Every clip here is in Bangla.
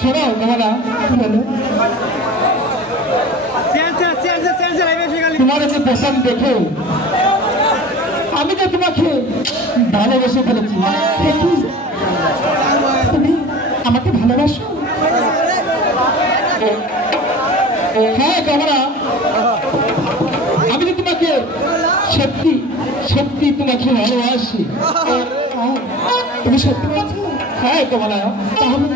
শোনো কমলা, বলো তোমার যে পোশাক দেখে আমি তো তোমাকে ভালোবেসে ফেলেছি। তুমি আমাকে ভালোবাসো? হ্যাঁ কমলা, আমি তো তোমাকে সত্যি সত্যি তোমাকে ভালোবাসি। তুমি সত্যি বলছো? হ্যাঁ কমলা, তাহলে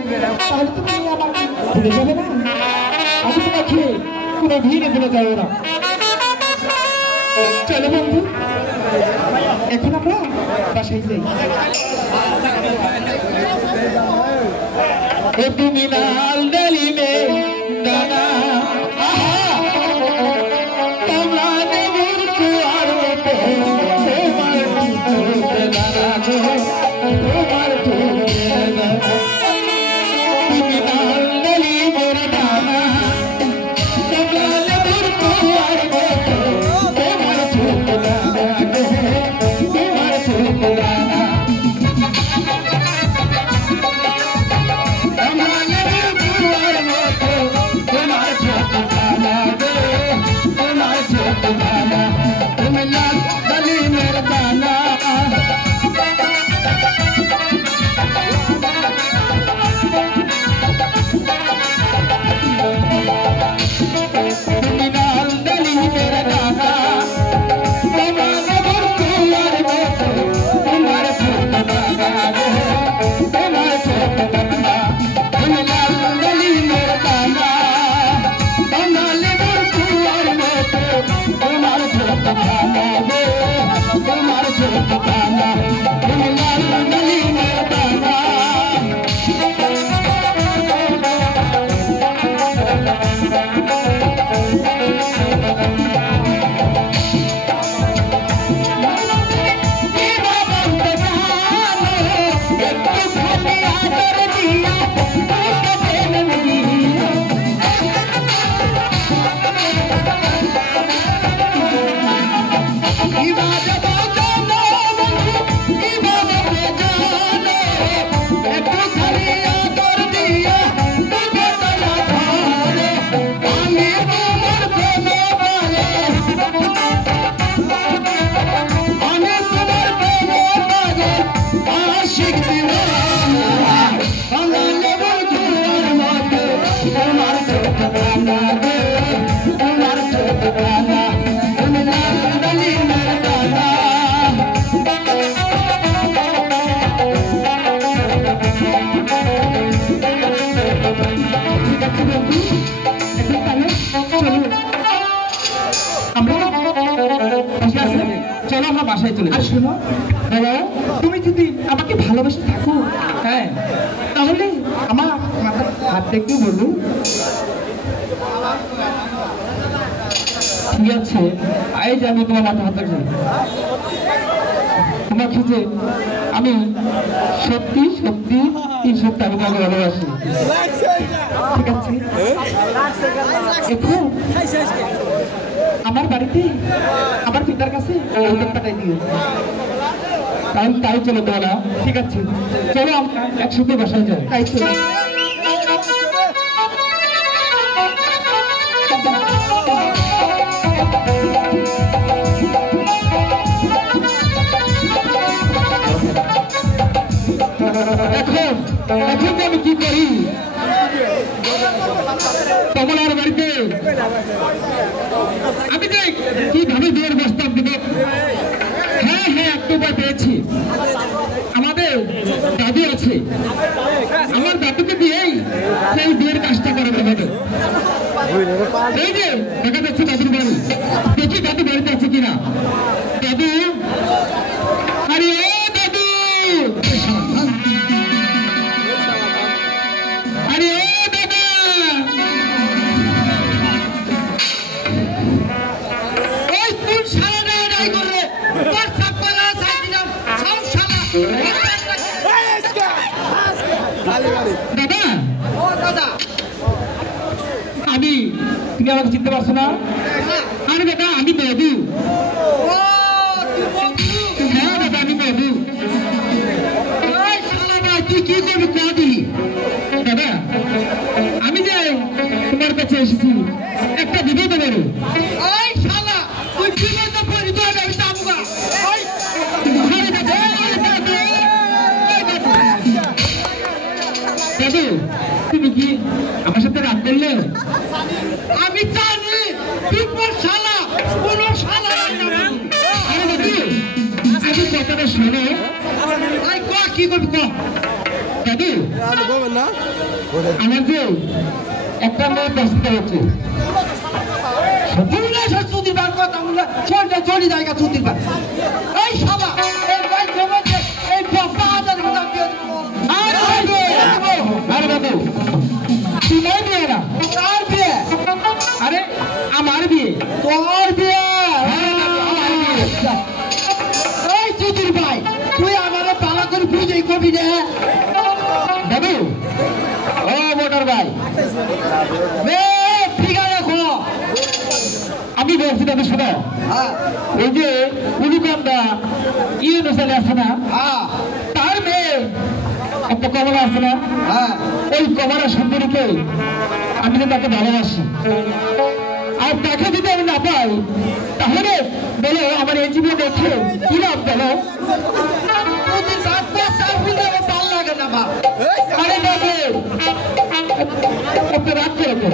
তাহলে তুমি আমাকে ভুলে যাবে না? আমি তোমাকে কোনো ভিড়ে ভুলে যাবো না। চলো বন্ধু, এখন আমরা বাসায় যাই। তুমি লাল ডালি মে দানা চলো আমরা বাসায় চলে যাই। শোনো তুমি যদি আমাকে ভালোবেসে থাকো, হ্যাঁ, তাহলে আমার মাথার হাতটা একটু বলুন। ঠিক আছে, আজ আমি তোমার মাথা হাত রাখছি। তোমাকে যে আমি সত্যি সত্যি এই সত্যি আমি তোমাকে ভালোবাসি। ঠিক আছে, এখন আমার বাড়িতে আমার পিতার কাছে পাঠাই দিও। তাহলে তাই চলো তোমরা। ঠিক আছে, চলো আমরা একসাথে বাসায় যাই। তাই চলো। এখন এখন আমি কি করি? কমলার বাড়িতে আমি যে কিভাবে বিয়ের প্রস্তাব দেব? হ্যাঁ হ্যাঁ, একটা উপায় পেয়েছি। আমাদের দাদু আছে, আমার দাদুকে দিয়েই সেই বিয়ের কাজটা করাতে হবে। এই যে দেখা যাচ্ছে দাদুর বাড়ি, দেখি দাদু বাড়িতে আছে কিনা। দাদু, আরে ও দাদু, আরে ও দাদা, ওই তুই সারা নাই করে তোর সাপলা সাইড দাও সব সারা। দাদা, ও দাদা, আমি, তুমি আমাকে চিনতে পারছো না? আরে দাদা, আমি মধু। হ্যাঁ দাদা, আমি মধু। তুই কি করবি? দাদা এসেছি একটা বিপদ বড়। ওই শালা তুই বিপদে পড়ি তো আমি যাবো ওই দাদু তুমি কি আমার সাথে রাগ করলে? আমি জানি বিপদ শালা কোন শালা আরে দাদু আমি কথাটা শোনো। আই ক কি করবি ক দাদু আমার যে একটা মেয়ে পছন্দ হচ্ছে। ভুলে সুদির বার কথা বলে ছোটটা চলি জায়গা সুদির বার এই শালা এই ভাই জমাতে এই বস্তা হাজার গুণা দিয়ে দেবো আরে দাদু তোমার বিয়ে না কার বিয়ে আরে আমার বিয়ে। তোর বিয়ে হ্যাঁ দাদু, আমার বিয়ে। এই সুদির ভাই তুই আমারে পালা করে বুঝেই কবি রে দাদু ও মোটর ভাই বে ঠিক আছে খো আমি বলছি দাদু শোনো। হ্যাঁ ওই যে উলুকান্দা ইউনুসালে আছে না, হ্যাঁ তার মেয়ে একটা কমলা আছে না, হ্যাঁ ওই কমলা সুন্দরীকে আমি তো তাকে ভালোবাসি। আর তাকে যদি আমি না পাই তাহলে বলো আমার এই জীবন দেখে কি লাভ বলো? সুদির ভাত তার বুঝে আমার ভালো লাগে না বাপ আরে বাবু একটা রাগ করে তো।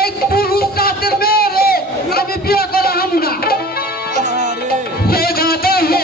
এই পুরুষ জাতের মেয়ে রে আমি বিয়ে করা হামু না হে দাদা হে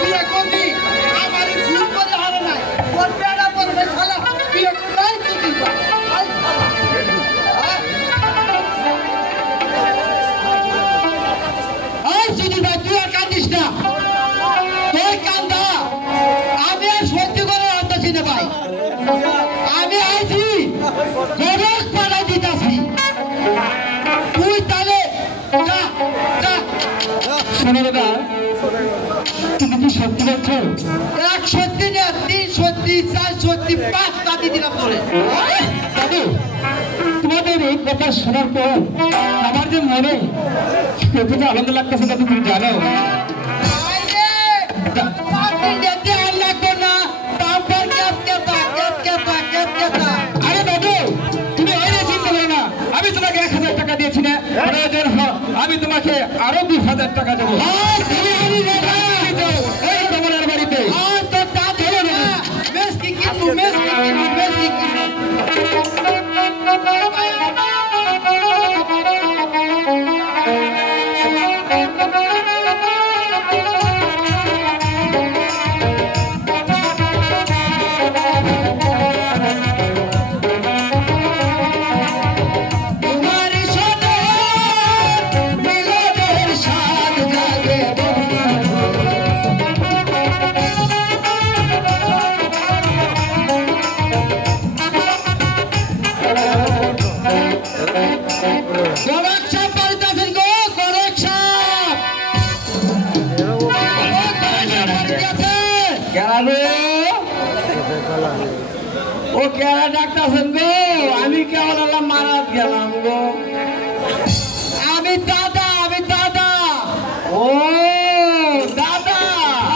বিয়ে করবি আমার ভুল করে হারে নাই ওর বেড়া পড়বে শালা না ভাই, আমি আইছি গরক পাড়া দিতাছি, তুই তাহলে যা যা। শোনো দাদা, তুমি কি সত্যি বলছো? এক সত্যি না, তিন সত্যি, চার সত্যি, পাঁচ কাটি দিলাম তোরে। দাদু, তোমাদের এই কথা শোনার পর আমার যে মনে কতটা আনন্দ লাগতেছে দাদু, তুমি জানো? আরে দাদু, তুমি ওই নিয়ে চিন্তা করো না, আমি তোমাকে 1000 টাকা দিয়েছি না, প্রয়োজন হয় আমি তোমাকে আরো 2000 টাকা দেবো। এই তোমার বাড়িতে ও কেরা ডাক্তার গো, আমি কেমন আল্লাহ মারাত গেলাম গো। আমি দাদা, আমি দাদা। ও দাদা,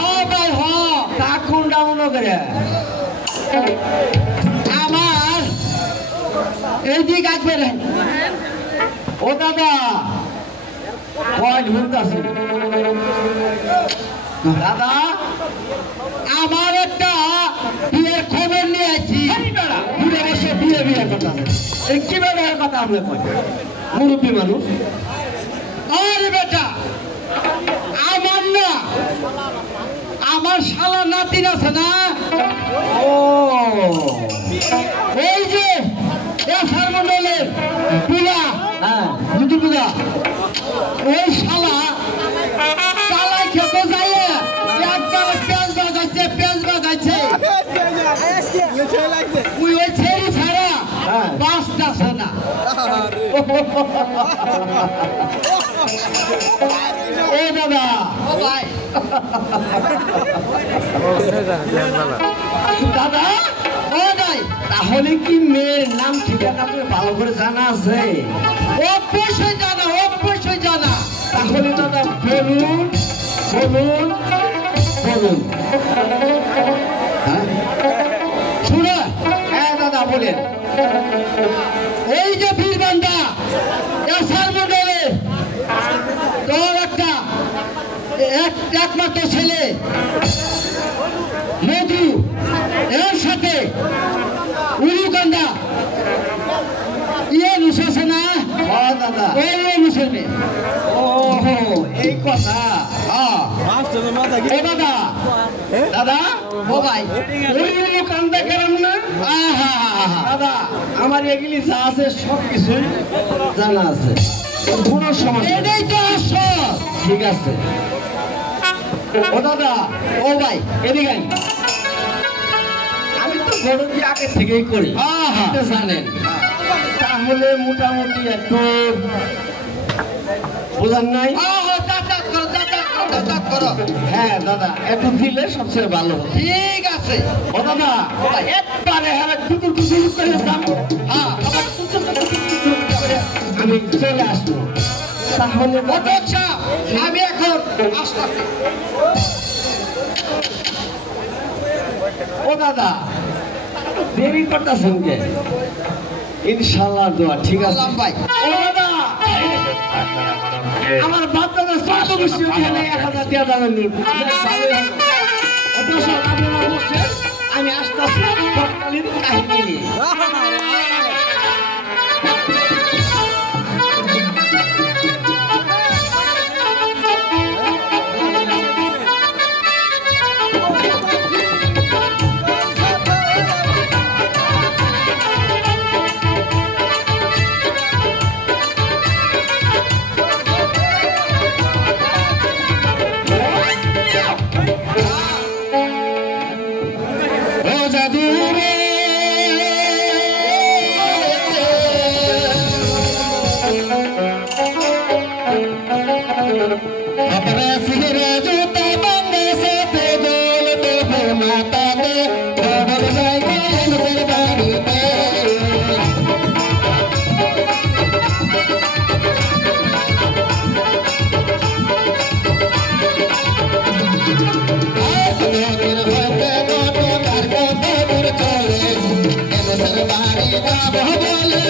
ও ভাই হ, তা কোনটা মনে করে? আমার এইদিক আসবে রে। ও দাদা, কয় ঢুকতাছে দাদা? আমার একটা বিয়ের খবর নিয়ে আছি। দূরে বসে বিয়ে বিয়ের কথা, এই কি ব্যাপারের কথা আমরা কই? মুরব্বী মানুষ। আরে বেটা, আমার না, আমার শালা নাতিন আছে না, ও ওই যে এসার মন্ডলের পুলা, হ্যাঁ, দুটো পুলা, ওই শালা চালাই খেতে যায় একবার পেঁয়াজ বাজাইছে ওই ছেড়ি ছাড়া হ্যাঁ। বাঁচতেছে না। ও দাদা, ও ভাই, দাদা ও ভাই, তাহলে কি মেয়ের নাম ঠিকানা আপনার ভালো করে জানা আছে? অবশ্যই জানা, অবশ্যই জানা। তাহলে দাদা বলুন বলুন বলুন। হ্যাঁ শুনে, হ্যাঁ দাদা বলেন। এই যে বীরবান্ধা এসার মন্ডলে তোর একটা একমাত্র ছেলে মধু, এর সাথে উলুকান্দা ইয়ে নুসেছে না, ও দাদা, ওই নুসেছে। ওহো এই কথা। হ্যাঁ, ও দাদা, দাদা ও ভাই, ওই কান্দা কেরাম না? আহা, দাদা আমার এগুলি যা আছে সব কিছুই জানা আছে, কোনো সমস্যা নেই। এটাই তো আসল। ঠিক আছে। ও দাদা, ও ভাই, এদিকে আয়। আমি তো বড় দিয়ে আগে থেকেই করি, আহা, আপনি জানেন। তাহলে মোটামুটি একটু বোঝান নাই? আহা, যাতায়াত করো, যাতায়াত করো, যাতায়াত করো। হ্যাঁ দাদা, একটু দিলে সবচেয়ে ভালো হতো। ঠিক আছে। ও দাদা, একবারে হ্যাঁ টুকুর টুকুর করে দাম, হ্যাঁ, আবার টুকুর টুকুর করে আমি চলে আসবো। তাহলে দাদা, আচ্ছা, আমি এখন আসতেছি। ও দাদা দেরি করতেছেন কে? ইনশাল্লাহ দোয়া ঠিক আছে। বললাম ভাই, ও দাদা, আমার বাপ দাদা সব বসে ওখানে 1000 দেওয়া যাবে নি। ভালোই হলো। ও দর্শক, আপনারা বসেন, আমি আসতেছি তৎকালীন কাহিনী নিয়ে। জাদু রে अपने सिर जूता बंदे से ते गोल तो हो माता दे खबर जाएगी दरबारी पे दरबारी का बोले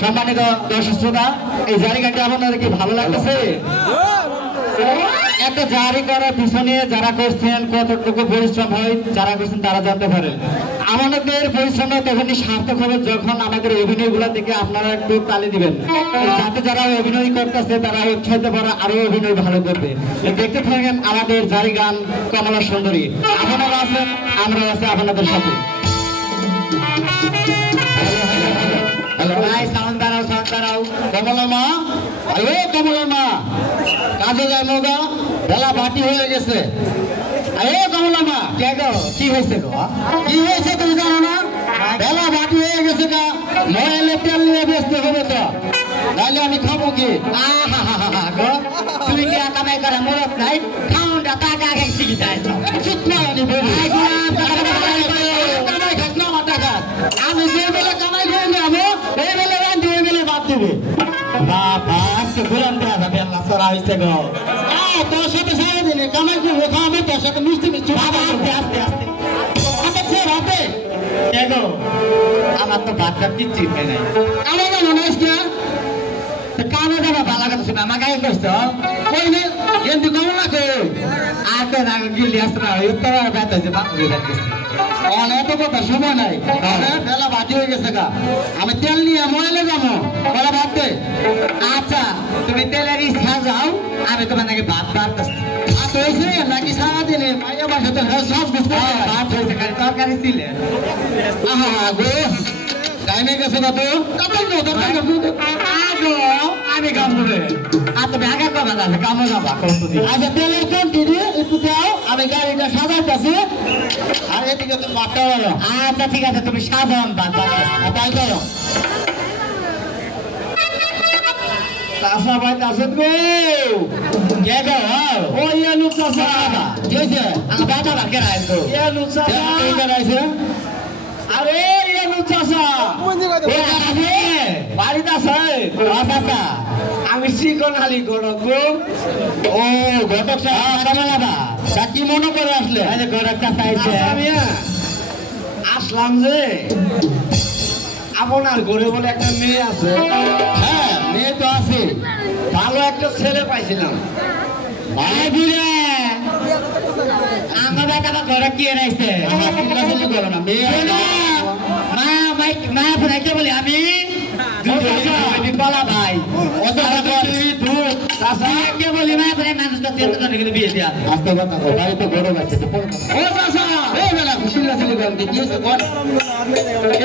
সম্মানিত দর্শক শ্রোতা, এই জায়গাটা আপনাদের কি ভালো লাগতেছে? একটা জারি করার পিছনে যারা করছেন কতটুকু পরিশ্রম হয়, যারা করছেন তারা জানতে পারেন। আমাদের পরিশ্রম তখনই সার্থক হবে যখন আমাদের অভিনয়গুলো দেখে আপনারা একটু তালি দিবেন, যাতে যারা অভিনয় করতেছে তারা উৎসাহিত করে আরো অভিনয় ভালো করবে। দেখতে থাকেন আমাদের জারি গান কমলা সুন্দরী। আপনারা আছেন, আমরা আছি আপনাদের সাথে। কমলা মা, হ্যালো কমলা মা, কাজে যায় মোগা, বেলা বাটি হয়ে গেছে। আরে কমলা মা, কে গো কি হয়েছে গো? কি হয়েছে তুমি জানো না? বেলা বাটি হয়ে গেছে গা, ময়লে তেল নিয়ে ব্যস্ত হবে তো, নাইলে আমি খাবো কি? গো তুমি কি কামাই করে মরত নাই? খাউন্ডা টাকা আগে শিখি যায় কামাই খাস না আমার টাকা। আমি যে বেলা কামাই করে নেবো ওই বেলা রান্ধি ওই বেলা বাদ দিবে। বাবা গোলাম দেওয়া যাবে, আল্লাহ সরা হয়েছে গো। তোর সাথে সারাদিনে কামাই করবো, খাওয়াবো, তোর সাথে মিষ্টি মিষ্টি আস্তে আস্তে আস্তে হাতে দেখো। আমার তো ভাতটা কিচ্ছু নাই, আমার জানো না কামে যাবা ভালো কথা শুনে আমার গায়ে করছো কই না কিন্তু কমলা কো আর তো না গিলি আসরা উত্তর ব্যথা হয়েছে বাপরে ব্যথা অনেক কথা সময় নাই, বেলা বাকি হয়ে গেছে গা। আমি তেল নিয়ে ময়লে যাবো, বলা ভাত দে। আচ্ছা তুমি তেলের ইচ্ছা যাও, আমি তোমার নাকি ভাত বাড়তেছি। ভাত হয়েছে নাকি সারাদিনে মাইয়া বাসা তো সব কিছু ভাত হয়েছে, খালি তরকারি ছিলে। আহা গো টাইমে গেছে কত আমি কামড়ে আর তুমি আগে কবে যাবে কামড় যাবা কতদিন? আচ্ছা তেলের কোনটি একটু দাও, আমি গাড়িটা সাজাইতেছি। আর এদিকে তো ভাতটা হলো। আচ্ছা ঠিক আছে, তুমি সাধারণ ভাত তাই করো। চাষা ভাই চাষত গো কে গো? ও ইয়ালু চাষা কি হয়েছে? আমার বাবা ভাগ্যে রাখতো ইয়ালু চাষা রাখছে। আরে ইয়ালু চাষা বাড়িতে আছে? আমি শিকন আলী গড়ক। ও ঘটক সাহেব কি মনে করে আসলে? গড়ক চাষা আসলাম যে আপনার ঘরে বলে একটা মেয়ে আছে। হ্যাঁ মেয়ে তো আছে, ভালো একটা ছেলে পাইছিলাম। আমার বেটা ঘরে কি রাখছে মেয়ে বলি আমি বলা ভাই বলি কিন্তু বিয়ে দিয়া আসতে বাড়ি তো গরম আছে।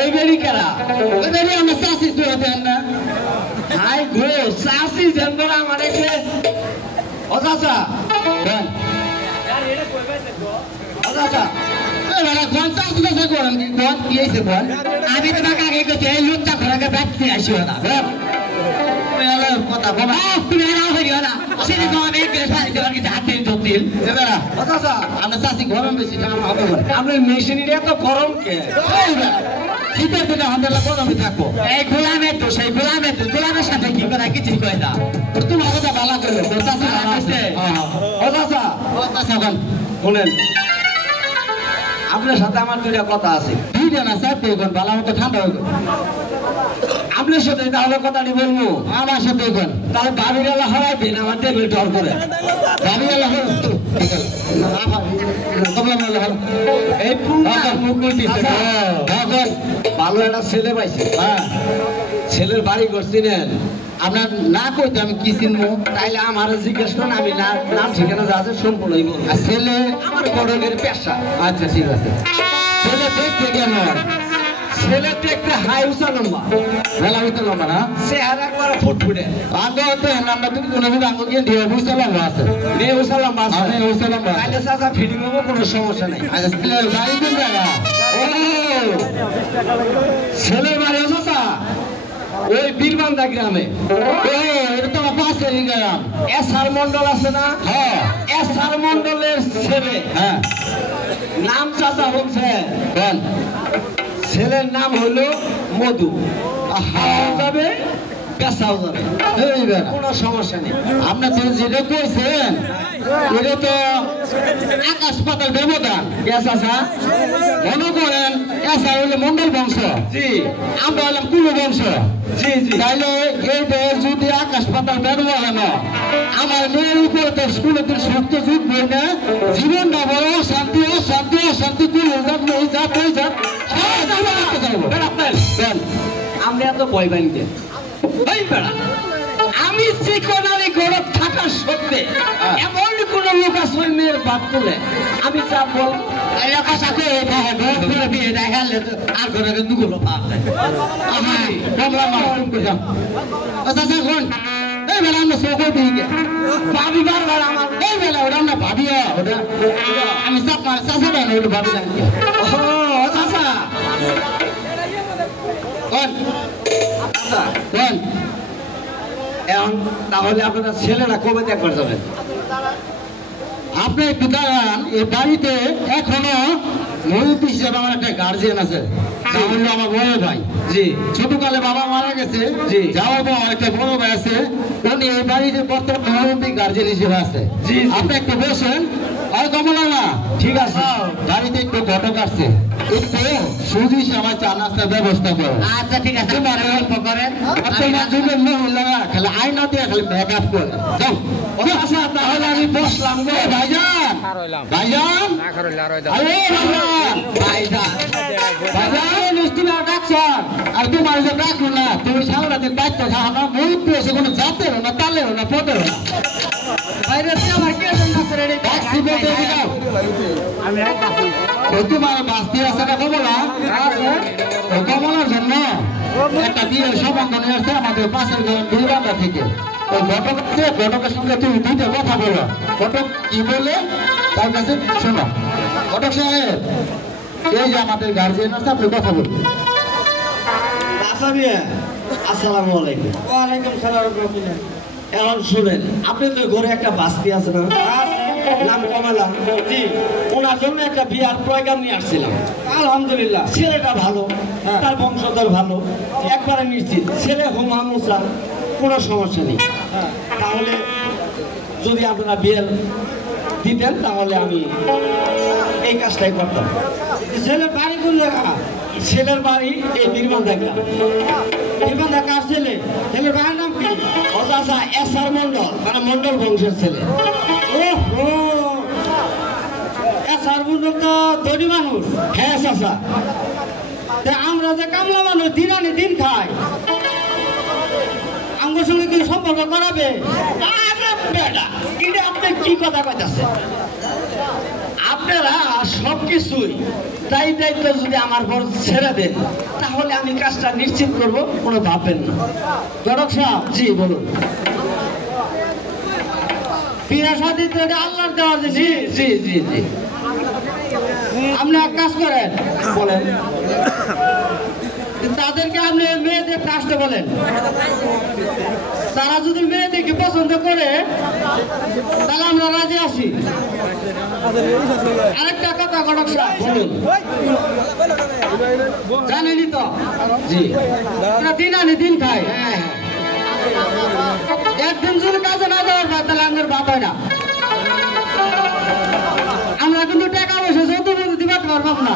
এই বেড়ি কেরা ওই বেড়ি আমরা চাষি দেন না। হাই গো চাষি যেন আমার ও চাষা ও চাষা আমি তোমাকে আগে গেছি এই লুচ্চা ঘোরাকে ব্যক্তি আসিও না কথা বলা তুমি এরাও হইও না সেদিন তো আমি হাতে দিল আমরা চাষি গরম বেশি আপনার মেশিনের এত গরম কে শীতের দিনে আমাদের গরমে থাকবো এই গোলামের তো সেই গোলামের সাথে কি করা কিছুই কয় না তোমার কথা ভালো করলো চাষি ভালো আছে শুনেন আপনার সাথে আমার দুইটা কথা আছে দুইটা না স্যার দেখুন ভালো মতো ঠান্ডা হইল আপনার সাথে তাহলে কথাটি বলবো আমার সাথে দেখুন তাহলে গাভীর এলা হরাইবেন আমার টেবিল টল করে এই মুখ ভালো একটা ছেলে পাইছে ছেলের বাড়ি করছিলেন আপনার না কইতে আমি কি চিনবো তাইলে আমার জিজ্ঞেস করেন আমি নাম ঠিকানা যা আছে সম্পূর্ণই বলবো আর ছেলে আমার বড়দের পেশা আচ্ছা ঠিক আছে ছেলে দেখতে কেমন ছেলে দেখতে হাই উঁচা লম্বা মেলা হইতে লম্বা না চেহারা একবারে ফুটফুটে আঙ্গ হতে আমরা তুমি কোনো আঙ্গ গিয়ে দিয়ে বুঝতে লম্বা আছে মেয়ে উঁচা লম্বা আছে মেয়ে উঁচা লম্বা আছে। তাইলে চাচা ফিটিং হবো কোনো সমস্যা নেই আচ্ছা ছেলে বাড়ি কোন জায়গা ছেলের বাড়ি চাচা ওই বীরবান্ধা গ্রামে ও এটা তো আমার পাশে গেলাম এসআর মন্ডল আছে না হ্যাঁ এসআর মন্ডলের ছেলে হ্যাঁ নাম চাচা বলছে বল ছেলের নাম হলো মধু যাবে পেশাও যাবে এইবার কোনো সমস্যা নেই আপনার তো যেটা কইছেন এটা তো আকাশ পাতাল ব্যবধান চাচা মনে করেন এসা হইলে মন্ডল বংশ জি আমরা হলাম কুলু বংশ জি জি তাইলে এইটা যদি আকাশ পাতাল ব্যবধান আমার মেয়ের উপরে তো স্কুলে তো শক্ত যুগ বই না জীবনটা বড় শান্তি অশান্তি অশান্তি কুল যাক নই যাক ওই যাক আমরা এত ভয় পাই না এই বেড়া আমি চিকনারি গরব থাকার সত্ত্বে এমন কোন লোক আছে ওই মেয়ের বাদ তুলে আমি যা বল আমি ভাবি এখন তাহলে আপনারা ছেলেরা কবে দেখবার যাবেন আপনি একটু দাঁড়ান এই বাড়িতে এখনো মহিলা হিসাবে আমার একটা গার্জিয়ান আছে হলো আমার বড় ভাই জি ছোটকালে বাবা মারা গেছে জি। যাওয়ার পর একটা বড় ভাই আছে উনি এই বাড়িতে বর্তমান মহিলা গার্জিয়ান হিসেবে আছে জি। আপনি একটু বসেন আর কমলা না ঠিক আছে বাড়িতে একটু ঘটক আসছে একটু সুজি আমার চা নাস্তার ব্যবস্থা করো আচ্ছা ঠিক আছে তোমার গল্প করেন তোমার যুগের মহিলারা খালি আয়না দিয়ে খালি মেকআপ করে যাও আচ্ছা তাহলে আমি বসলাম গো ভাইজান ভাইজান আরে ভাইজান ভাইজান তুমি ডাকছেন আর তোমার যে ডাকলো না তুমি সামলাতে দায়িত্ব খাও না মুহূর্ত এসে কোনো জাতেরও না তালেও না পদেরও না বাইরে আমার কে ডাকছি বলতে দিলাম তোমার বাস্তি আছে না কমলা ও কমলার জন্য একটা বিয়ে সম্বন্ধ নিয়ে আসছে আমাদের পাশের দুর্গান্দা থেকে ওই ঘটক আছে ঘটকের সঙ্গে তুমি দুইটা কথা বলো ঘটক কি বলে তার কাছে শোনো ঘটক সাহেব এই যে আমাদের গার্জিয়ান আছে আপনি কথা বলুন আসসালামু আলাইকুম ওয়ালাইকুম সালাম এখন শুনেন আপনি তো ঘরে একটা বাস্তি আছে না নাম কমলা জি ওনার জন্য একটা বিয়ার প্রোগ্রাম নিয়ে আসছিলাম আলহামদুলিল্লাহ ছেলেটা ভালো তার বংশধর ভালো একবারে নিশ্চিত ছেলে হোমা মুসা কোনো সমস্যা নেই তাহলে যদি আপনারা বিয়ে দিতেন তাহলে আমি এই কাজটাই করতাম ছেলের বাড়ি কোন জায়গা ছেলের বাড়ি এই বীরবান্ধা গ্রাম বীরবান্ধা কার ছেলে ছেলের বাড়ির নাম কি অজাসা এসআর মন্ডল মানে মন্ডল বংশের ছেলে ওহো সারবুল তো ধনী মানুষ হ্যাঁ চাচা তা আমরা যে কামলা মানুষ দিন আনি দিন খাই আমার সঙ্গে কি সম্পর্ক করাবে আরে বেটা এটা আপনি কি কথা কইতাছেন আপনারা সবকিছুই তাই দায়িত্ব যদি আমার বড় ছেড়ে দেন তাহলে আমি কাজটা নিশ্চিত করব কোনো ভাববেন না গড়ক সাহেব জি বলুন বিয়ে শাদী তো এটা আল্লাহর দেওয়া জি জিনিস জি জি জি আপনি এক কাজ করেন, বলেন তাদেরকে আপনি মেয়েদের কাজটা বলেন, তারা যদি মেয়েদেরকে পছন্দ করে তাহলে আমরা রাজি আছি। আরেকটা কথা ঘটক সাহেব বলুন, জানেনই তো জি দিন আনি দিন খায়, হ্যাঁ একদিন যদি কাজে না যাওয়ার পায় তাহলে আমাদের ভাত হয় না। আমরা কিন্তু টাকা পয়সা যত বলতে দিতে পারবো না।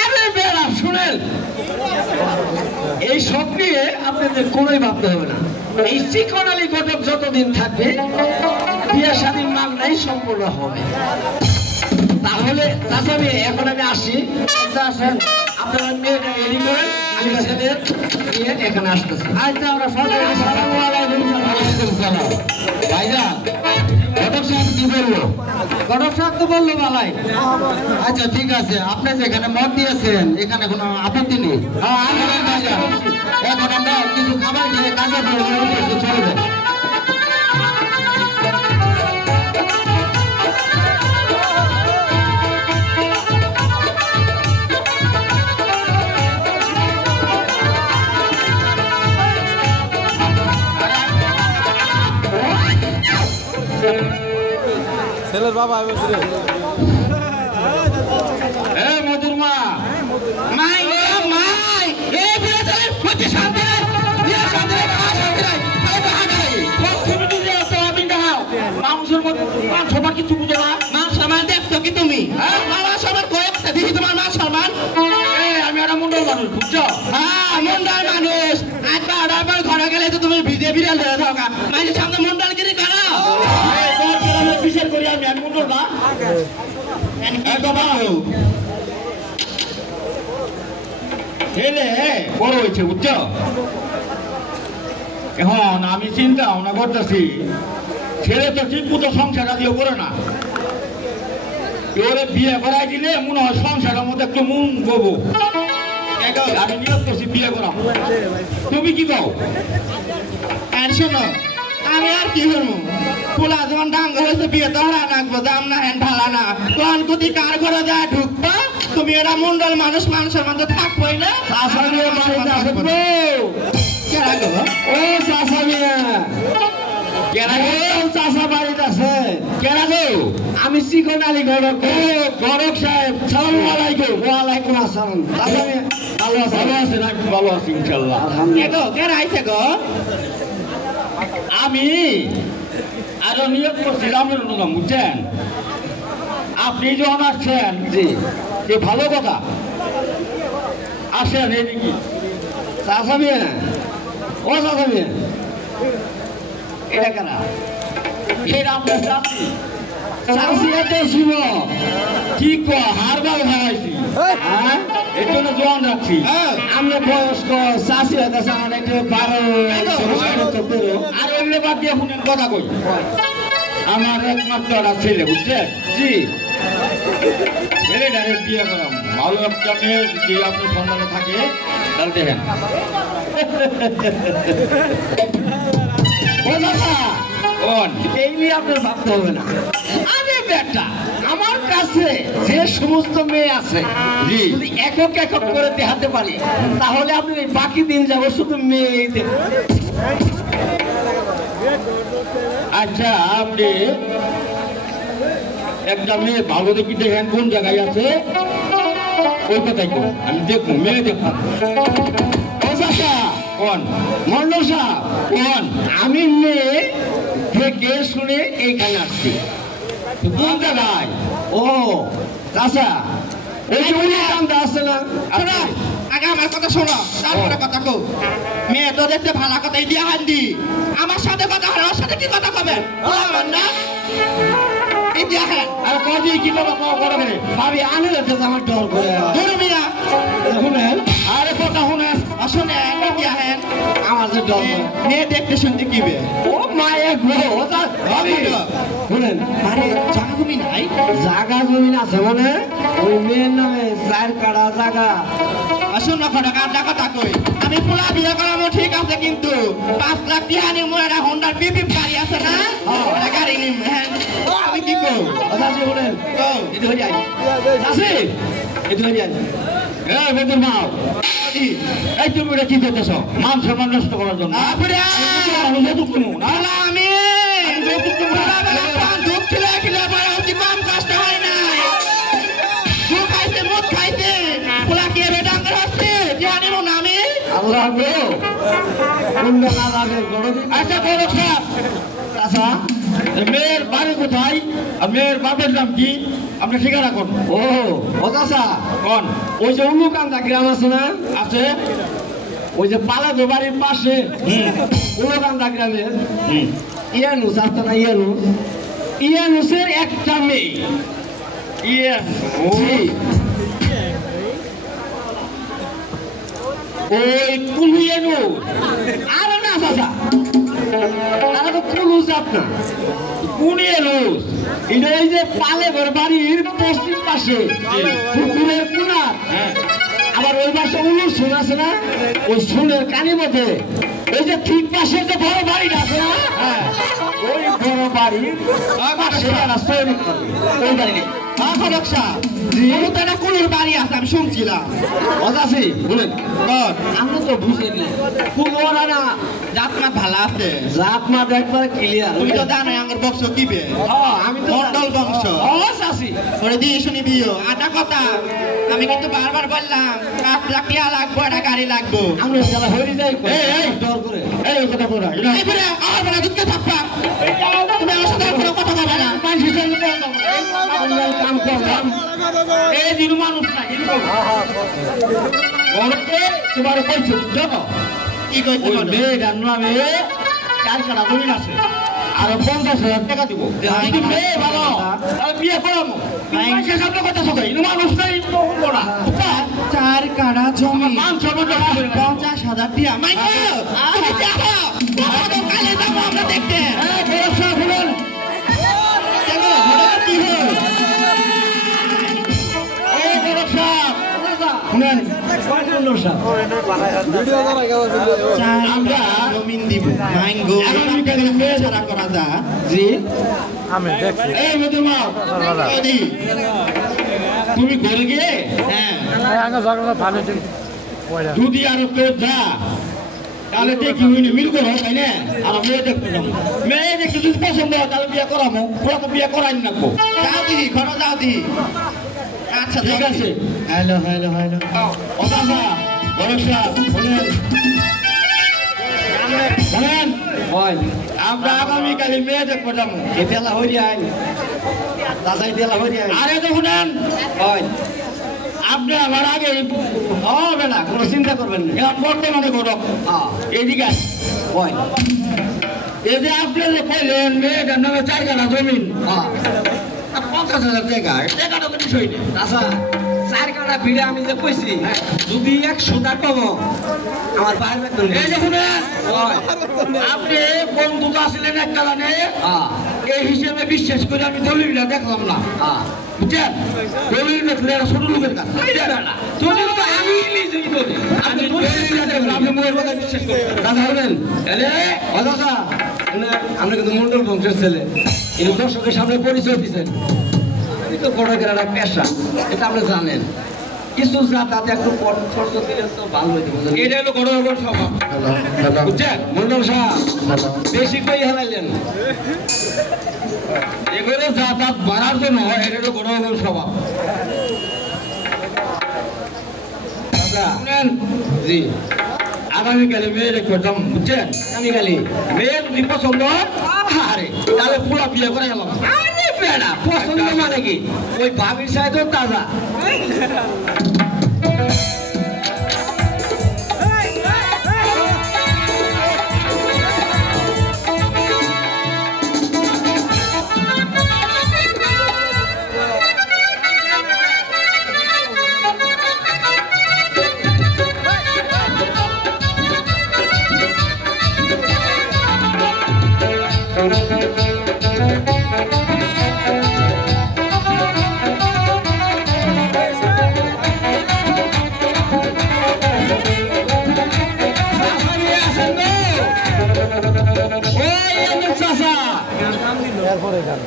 আরে বেড়া শুনেন, এই সব নিয়ে আপনাদের কোনোই ভাবতে হবে না। এই চিকনালি ঘটক যতদিন থাকবে বিয়ে স্বাধীন মামলাই সম্পূর্ণ হবে। তাহলে চাচা এখন আমি আসি, আসেন আপনারা মেয়েটা রেডি করেন, আমি ছেলের নিয়ে এখানে আসতেছি। আচ্ছা আমরা সবাই আসসালামু আলাইকুম। ভাইজান ঘটক সাহেব কি বললো? ঘটক সাহেব তো বললো ভালাই। আচ্ছা ঠিক আছে, আপনি যেখানে মত দিয়েছেন এখানে কোনো আপত্তি নেই। এখন আমরা কিছু খাবার খেয়ে কাজে চলে যাই। ছেলের বাবা মধুর মা মাই মাই মানুষের মধ্যে সবার কিছু বুঝে না। মান সম্মান দেখছো কি তুমি? আমার সবার কয়েকটা দেখি তোমার মান সম্মান। আমি একটা মুন্ডল মানুষ বুঝছো? হ্যাঁ মুন্ডল মানুষ। আজ ঘরে গেলে তো তুমি ভিজে বিড়াল হয়ে থাকা মাঝে সামনে মুন্ডলগিরি করো। বিচার করি আমি মুন্ডল না ছেলে বড় হয়েছে বুঝছো? এখন আমি চিন্তা ভাবনা করতেছি, ছেলে তো ঠিক মতো সংসার আদিও করে না, ওরে বিয়ে করাই দিলে মনে হয় সংসারের মধ্যে একটু মন ববো। আমি নিয়োগ করছি বিয়ে করা। তুমি কি কও? আর শোনো, আমি আর কি করবো, পোলা যখন ডাঙ্গা হয়েছে বিয়ে তো হারা নাকবো, দাম না হ্যান ঢালা না, তখন কোথায় কার ঘরে যায় ঢুকবা, তুমি এরা মন্ডল মানুষ মানুষের মধ্যে থাকবোই না। আমি চিকন আলী ঘটক সাহেব, সালামু আলাইকুম। ওয়ালাইকুম আসসালাম। ভালো আছে? ভালো আছেন? আমি ভালো আছি ইনশাল্লাহ। কেন আইছে গো? আমি আরো নিয়োগ করছিলাম বুঝছেন, আপনি যখন আসছেন জি এ ভালো কথা, আসেন এদিকে। চাচা মিয়া, ও চাচা মিয়া, এটা কেনা এটা আপনার চাষি চাষিয়াতে শুভ ঠিক হারবাল খাওয়াইছি, হ্যাঁ এর জন্য জোয়ান রাখছি। আমরা বয়স্ক চাষি হইতেছে আমার একটু 12 আর এগুলো বাদ দিয়ে শুনেন কথা কই, আমার একমাত্র একটা ছেলে বুঝছেন জি, ছেলেটারে বিয়ে করাম। ভালো একটা মেয়ে যদি আপনার সন্ধানে থাকে তাহলে দেখেন। এই নিয়ে আপনার ভাবতে হবে না। আমি বেটা আমার কাছে যে সমস্ত মেয়ে আছে যদি একক একক করে দেখাতে পারি তাহলে আপনি বাকি দিন যাবো শুধু মেয়ে দেখবেন। আচ্ছা আপনি একটা মেয়ে ভালো দেখি দেখেন কোন জায়গায় আছে, ওই কথাই করুন, আমি দেখবো মেয়ে দেখুন। আমি মেয়ে দেখে শুনে এইখানে আসছি। কোন জায়গায়? ও চাচা ওই যে আছে না, আগে আমার কথা শোনো তারপরে কথা কো। মেয়ে তো দেখতে ভালো কথাই দিয়ে হান্দি, আমার সাথে কথা হয়, ওর সাথে কি কথা কবে না? ভাবি আনে আমার ডর করে শুনেন, আরে কথা শুনেন শুনেন আমার যে ডর মেয়ে দেখতে শুনতে কি ও মায়ের শুনেন, আরে জায়গা জমি নাই, জায়গা জমি আছে মানে ওই মেয়ের নামে 4 কাড়া জায়গা আসুন না খড়কা টাকা টাকই আমি পোলা বিয়ে করাবো ঠিক আছে কিন্তু 5 লাখ টাকা নিয়ে মোর একটা হোন্ডার পিপি গাড়ি আছে না ওটা গাড়ি নিম হ্যাঁ আমি কি কো আছে বলেন কো এদি হই যায় আছে এদি হই যায় এই বেদুর মা এই তুমি এটা কি করতেছ মান সম্মান নষ্ট করার জন্য আপরে আমি যতটুকু না না আমি যতটুকু দুধ খিলা খিলা বড় হচ্ছে কম কষ্ট হয় না দুধ খাইতে মুখ খাইতে পোলা কি বেদাঙ্গ হচ্ছে জানি না আমি আল্লাহ গো কোন না লাগে গড় আচ্ছা বড় সাহেব আচ্ছা মেয়ের বাড়ি কোথায় আর মেয়ের বাপের নাম কি আপনি ঠিকানা কোন ও চাচা কোন ওই যে উলুকান্দা গ্রাম আছে না আছে ওই যে পালাদো বাড়ির পাশে উলুকান্দা গ্রামের ইয়ানুস আছে না ইয়ানুসের একটা মেয়ে ওই কুলু ইয়ানুস আর না চাচা তারা তো কুলু জাত না কুনিয়ানুস এটা ওই যে পালেগর বাড়ির পশ্চিম পাশে পুকুরের কোনার আবার ওই পাশে উলুর সুন আছে না ওই সুনের কানি মধ্যে এই যে ঠিক পাশে যে বড় বাড়িটা আছে না ওই বড় বাড়ির পাশে ওই বাড়ি কুলুর বাড়ি আছে আমি শুনছিলাম অজাসি বলেন আমরা তো বুঝিনি কুলোরা না জাতমাত ভালো আছে জাতমাত একবার ক্লিয়ার তুমি তো জানো আমার বংশ কি বে আমি তো মন্ডল বংশ চাষি ওরে দিয়ে শুনি বিও আটা কথা আমি কিন্তু বারবার বললাম 5 লাখ টাকা লাগবে একটা গাড়ি লাগবে আমরা যারা হয়ে যাই এই ডর করে এই কথা বলা এই করে আমার বলা দুঃখে থাকবা তুমি আমার সাথে কোনো কথা বলবে না কাম করলাম এই দিন মানুষ না তোমার কইছো জানো কি কইতে বলো মেয়েটার নামে 4 কাটা জমি আছে আর 50,000 টাকা দিব যদি মেয়ে ভালো তাহলে বিয়ে করাবো সে সামনে কথা শোনাই কিন্তু মানুষ নাই বড়া 4 কাটা জমি মান সম্মান 50,000 টাকা মাইকো তুমি যাবো কালে যাবো আমরা দেখতে ব্যবসা খুলেন দেখো ঘটনা কি হলো শুনেন আমরা জমিন দিব মাইঙ্গো মেয়ে ছাড়া করা যা জি আমি দেখছি এই মধুমা তুমি ঘরে গিয়ে হ্যাঁ আগে জগন্নাথ ভালো ঠিক দুধি আর কেউ যা তাহলে দেখি হইনি মিল করো তাই না আর মেয়ে দেখতে যাবো মেয়ে দেখতে যদি পছন্দ হয় তাহলে বিয়ে করাবো পুরো তো বিয়ে করাই নাকবো যাও দিদি ঘর যাও দিদি আচ্ছা ঠিক আছে হ্যালো হ্যালো হ্যালো অদাসা ভরসা বলেন জানেন আমরা আগামীকালে মেয়ে দেখবো যাবো এতেলা হই যায় দাদাই তেলা হই যায় আরে তো শুনেন হয় আপনি আমার আগে হবে না কোনো চিন্তা করবেন না এখন বর্তমানে করো এদিকে আস। হয় এই যে আপনি যে কইলেন মেয়েটার নামে 4 কাঠা জমিন 50,000 টাকা টাকাটা তো বিষয় নেই আচ্ছা 4 কাটা ভিড়ে আমি যে কইছি যদি 100 টাকা কমো আমার বাইরে বেতন এই যে শুনেন আপনি বন্ধু তো আসলেন একটা জানে এই হিসেবে বিশ্বাস করে আমি দলিলটা দেখলাম না বুঝছেন দলিল দেখলে এরা ছোট লোকের কাছে দলিল তো আমি নিজেই করি আমি দলিলটা দেখলাম আপনি মোর কথা বিশ্বাস করছেন দাদা বলেন এলে দাদা আমরা কিন্তু মন্ডল বংশের ছেলে এই দর্শকের সামনে পরিচয় দিচ্ছেন আমি তো বড় একটা পেশা এটা আপনি জানেন কিছু যাতে একটু খরচ দিলে তো ভালো হইতে বুঝলেন এটা হলো গণগণ স্বভাব বুঝছেন মন্ডল সাহেব বেশি কই হেলাইলেন এগুলো যাতায়াত বাড়ার জন্য এটা হলো গণগণ স্বভাব শুনেন জি আগামীকালে মেয়ে দেখতাম বুঝছেন আগামীকালে মেয়ে যদি পছন্দ আরে তাহলে পুরো বিয়ে করে গেলাম আরে বেড়া পছন্দ মানে কি ওই ভাবির সাথে তাজা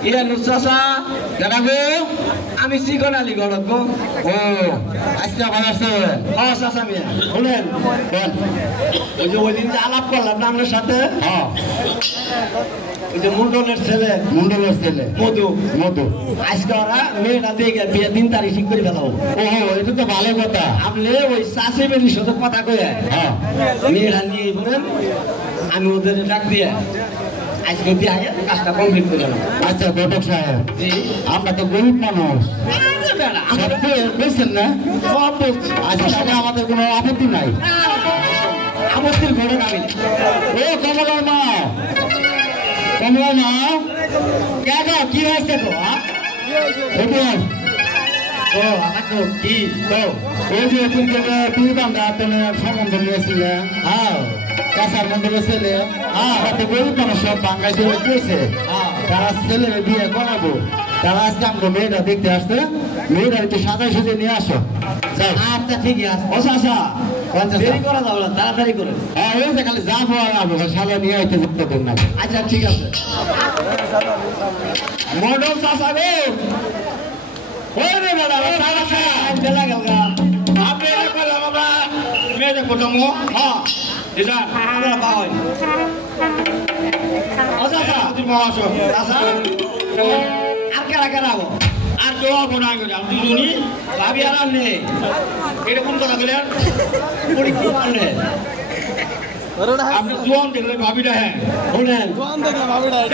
ইয়া নুসাসা জানাবো আমি চিকন আলী গড়ক গো ও আজকে ভালো আছে হ্যাঁ চাচা মিয়া বলেন বল ওই যে ওই দিন যে আলাপ করলাম না আপনার সাথে হ্যাঁ ওই যে মন্ডলের ছেলে মধু মধু আজকে ওরা মেয়েটা দিয়ে বিয়ে 3 তারিখ ঠিক করে ফেলাবো ও এটা তো ভালো কথা আপনি ওই চাষি বেরির সাথে কথা কয়ে হ্যাঁ মেয়েরা নিয়ে বলেন আমি ওদের ডাক দিয়ে আজকে দিয়ে কাজটা কমপ্লিট করে নেব আচ্ছা ঘটক সাহেব জি আমরা তো গরিব মানুষ বুঝছেন না আচ্ছা সাথে আমাদের কোনো আপত্তি নাই আপত্তির ঘরে নামি ও কমলার মা কি হয়েছে তো ও আমাকে কি তো ওই যে তুমি সম্বন্ধ নিয়েছিলে হ্যাঁ কাঁচার মন্দিরে ছেলে হয়তো গরিব মানুষ সব বাঙ্গাই চলে গিয়েছে তারা ছেলের বিয়ে করাবো তারা আজকে আমাকে মেয়েটা দেখতে আসছে মেয়েটা একটু সাজাই সুজে নিয়ে আসো আচ্ছা ঠিকই আছে দেরি করা যাবে না তাড়াতাড়ি করে হ্যাঁ ওই যে খালি যাবো আর আসবো সাজা নিয়ে হইতে যেতে দেন না আচ্ছা ঠিক আছে মডেল চাষা গো ওই রে দাদা বেলা গেল গা আপনি করলাম আমরা মেয়েদের প্রথমো হ্যাঁ এটা আমরা পাওয়াই আচ্ছা আচ্ছা তুমি মহাশয় আচ্ছা আর কেরা কেরা গো আর কেউ হবো না আপনি শুনি ভাবি আর নেই এটা কোন কথা বলেন পরীক্ষা করলে আপনি জোয়ান দেখলে ভাবিটা হ্যাঁ বলেন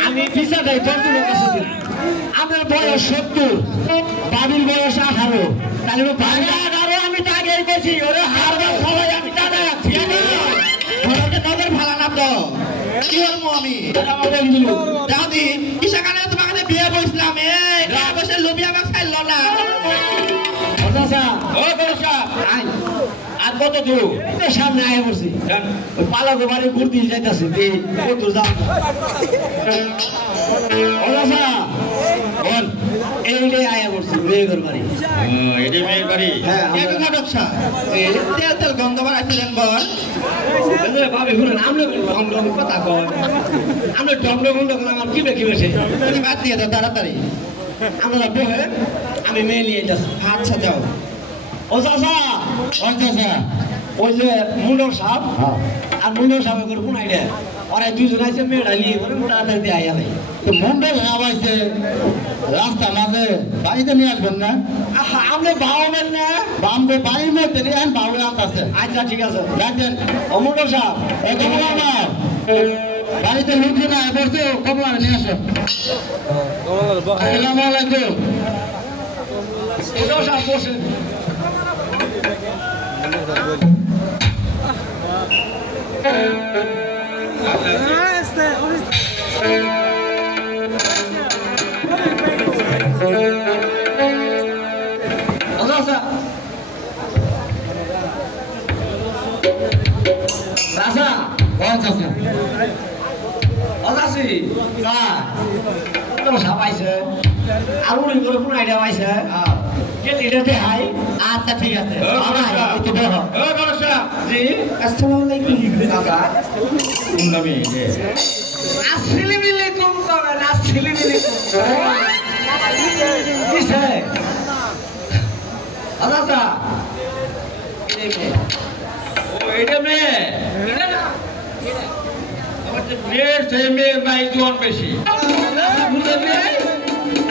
আমি পিসা দেয় তন্তুর কাছে দিন আপনার বয়স 70 বাবির বয়স 18 তাহলে ভাবি 18 আমি তাকে গেছি ওরে হারবার সবাই আমি টানা যাচ্ছি ঘরকে নজর ভালা না তো কি করবো আমি আমার বন্ধু দাদি কিসা কানে তোমাকে বিয়ে বসলাম এই বসে লুবিয়া মাছ খাইল না আচ্ছা ও বড়সা আই আর কত দূর সামনে আয় বসি ওই পালাগো বাড়ি ঘুরতে যাইতাছি দি কত যাও ওলাসা বল এইটাই আয়া বসছি মেয়ের বাড়ি এটা মেয়ের বাড়ি হ্যাঁ এটা ঘটকসা তেল তেল গন্ধ বাড়াইছিলেন বল ভাবি ঘুরেন আমরা ঢং কথা কর আমরা ঢং গন্ধ করে আমার কি বেশি বেশি তুমি বাদ দিয়ে দাও তাড়াতাড়ি আমরা বহে আমি মেয়ে নিয়ে যাচ্ছি আচ্ছা যাও ও চাচা ও চাচা ওই যে মুন্ডর সাপ আর মুন্ডর সাপ করে কোন আইডিয়া ওরা দুজন আছে মেয়েটা নিয়ে করে মোটা দিয়ে আয়া নাই তো মুন্ডর সাপ আছে রাস্তা মাঝে বাড়িতে নিয়ে আসবেন না আপনি বাউবেন না বামবে বাড়ির মধ্যে নিয়ে আন বাউলে আছে আচ্ছা ঠিক আছে দেখেন ও মুন্ডর সাপ এ কমলা না বাড়িতে লোকজন আয় পড়ছে কমলা নিয়ে আসো আসসালামু আলাইকুম মুন্ডর সাপ বসে আচ্ছা ঠিক আছে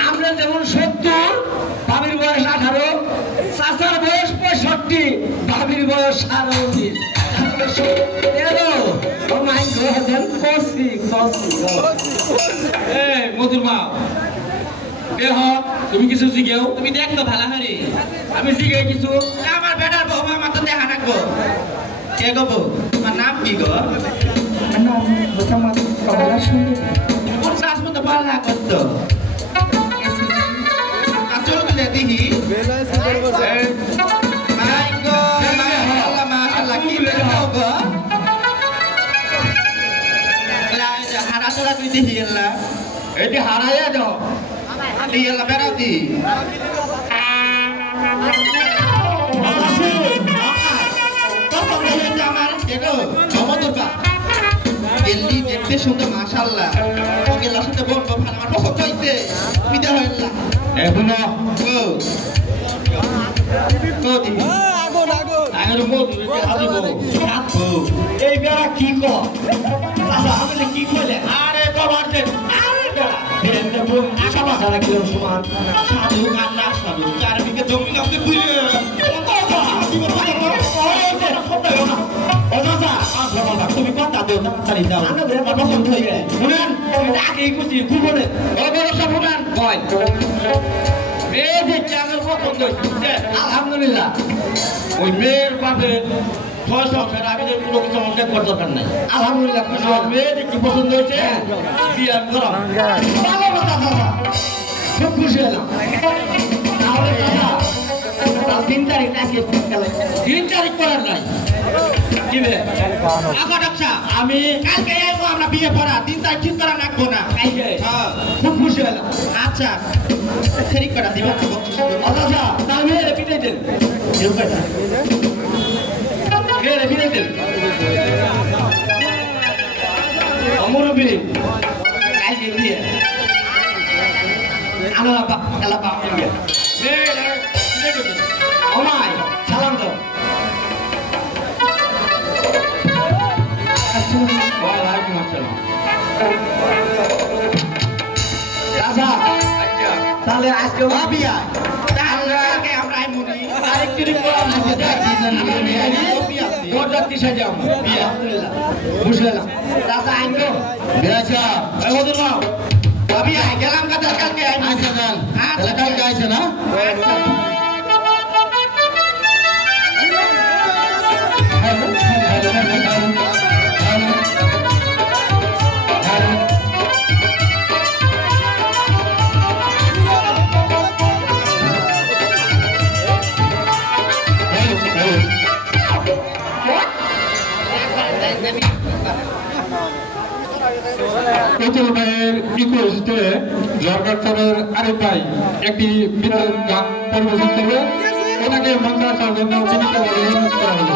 আমরা যেমন 70 ভাবির বয়স 18 চাচার বয়স 65 ভাবির বয়স 19 মধুর মা দেহ তুমি কিছু জিগেও তুমি দেখতো ভালো হারি আমি জিগে কিছু আমার বেটার বউ আমার তো দেখা রাখবো কে গো তোমার নাম কি গো নাম মোসাম্মদ কমলা সুন্দরী কোন ক্লাস মতো পালা করতো আচল দিলে দেখি মাই গো মাশাআল্লাহ কি বেরো গো ক্লাস হারা তোরা তুই দেখি গেলা এটি হারায়া দাও আমি গেলা বেরাতি আমার দেখো জমদরবা দিল্লি দেখতে শুনতে মাশাআল্লাহ ওকে লাস্টে বলবো ভালো আমার পছন্দ হইছে এখনো এই বেড়া কি কর আমি কি করলে আরে বাবার সাধু কান্না সাধু চারদিকে জমি লাগতে বুঝলে তুমি কথা দেও তাড়াতাড়ি দাও পছন্দ হয়ে গেলে শুনেন আগেই করছি খুবলে শুনেন কয় মেয়ে দেখতে আমার পছন্দ হয়েছে আলহামদুলিল্লাহ ওই মেয়ের পাশে ছয় সংসার আমি কোনো কিছু অন্যায় করার দরকার নাই আলহামদুলিল্লাহ মেয়ে দেখতে পছন্দ হয়েছে বিয়ার করা ভালো কথা দাদা খুব খুশি হলাম তাহলে দাদা 3 তারিখ আজকে 3 তারিখ করার নাই কি বে আগা ডাকছা আমি কালকে আইবো আমরা বিয়ে পড়া 3 তারিখ ঠিক করা রাখবো না কালকে হ্যাঁ খুব খুশি হলাম আচ্ছা তারিখ করা দিবা আচ্ছা তাহলে রেপিটে দেন কেউ কথা কে রেপিটে দেন অমরবি কালকে বিয়ে আলা বা বিয়ে ওমাই সালাম দাও ওয়ালাইকুম আসসালাম রাজা আচ্ছা তাহলে আজকে বিয়া তাহলে আগে আমরা আইমুনি আরেকটু বললাম ওটা কিসে যাও বিয়া আলহামদুলিল্লাহ বুঝলাম রাজা আইনো বেচা এই ওদের নাও বিয়া গেলাম কালকে আইনো আচ্ছা যান তাহলে কালকে আইছে না অতুল ভাইয়ের রিকোয়েস্টে জর্গার আরেক ভাই একটি বিদ্যুৎ গান পরিবেশন করবে ওনাকে মঞ্চে আসার জন্য বিনীতভাবে অনুরোধ করা হলো।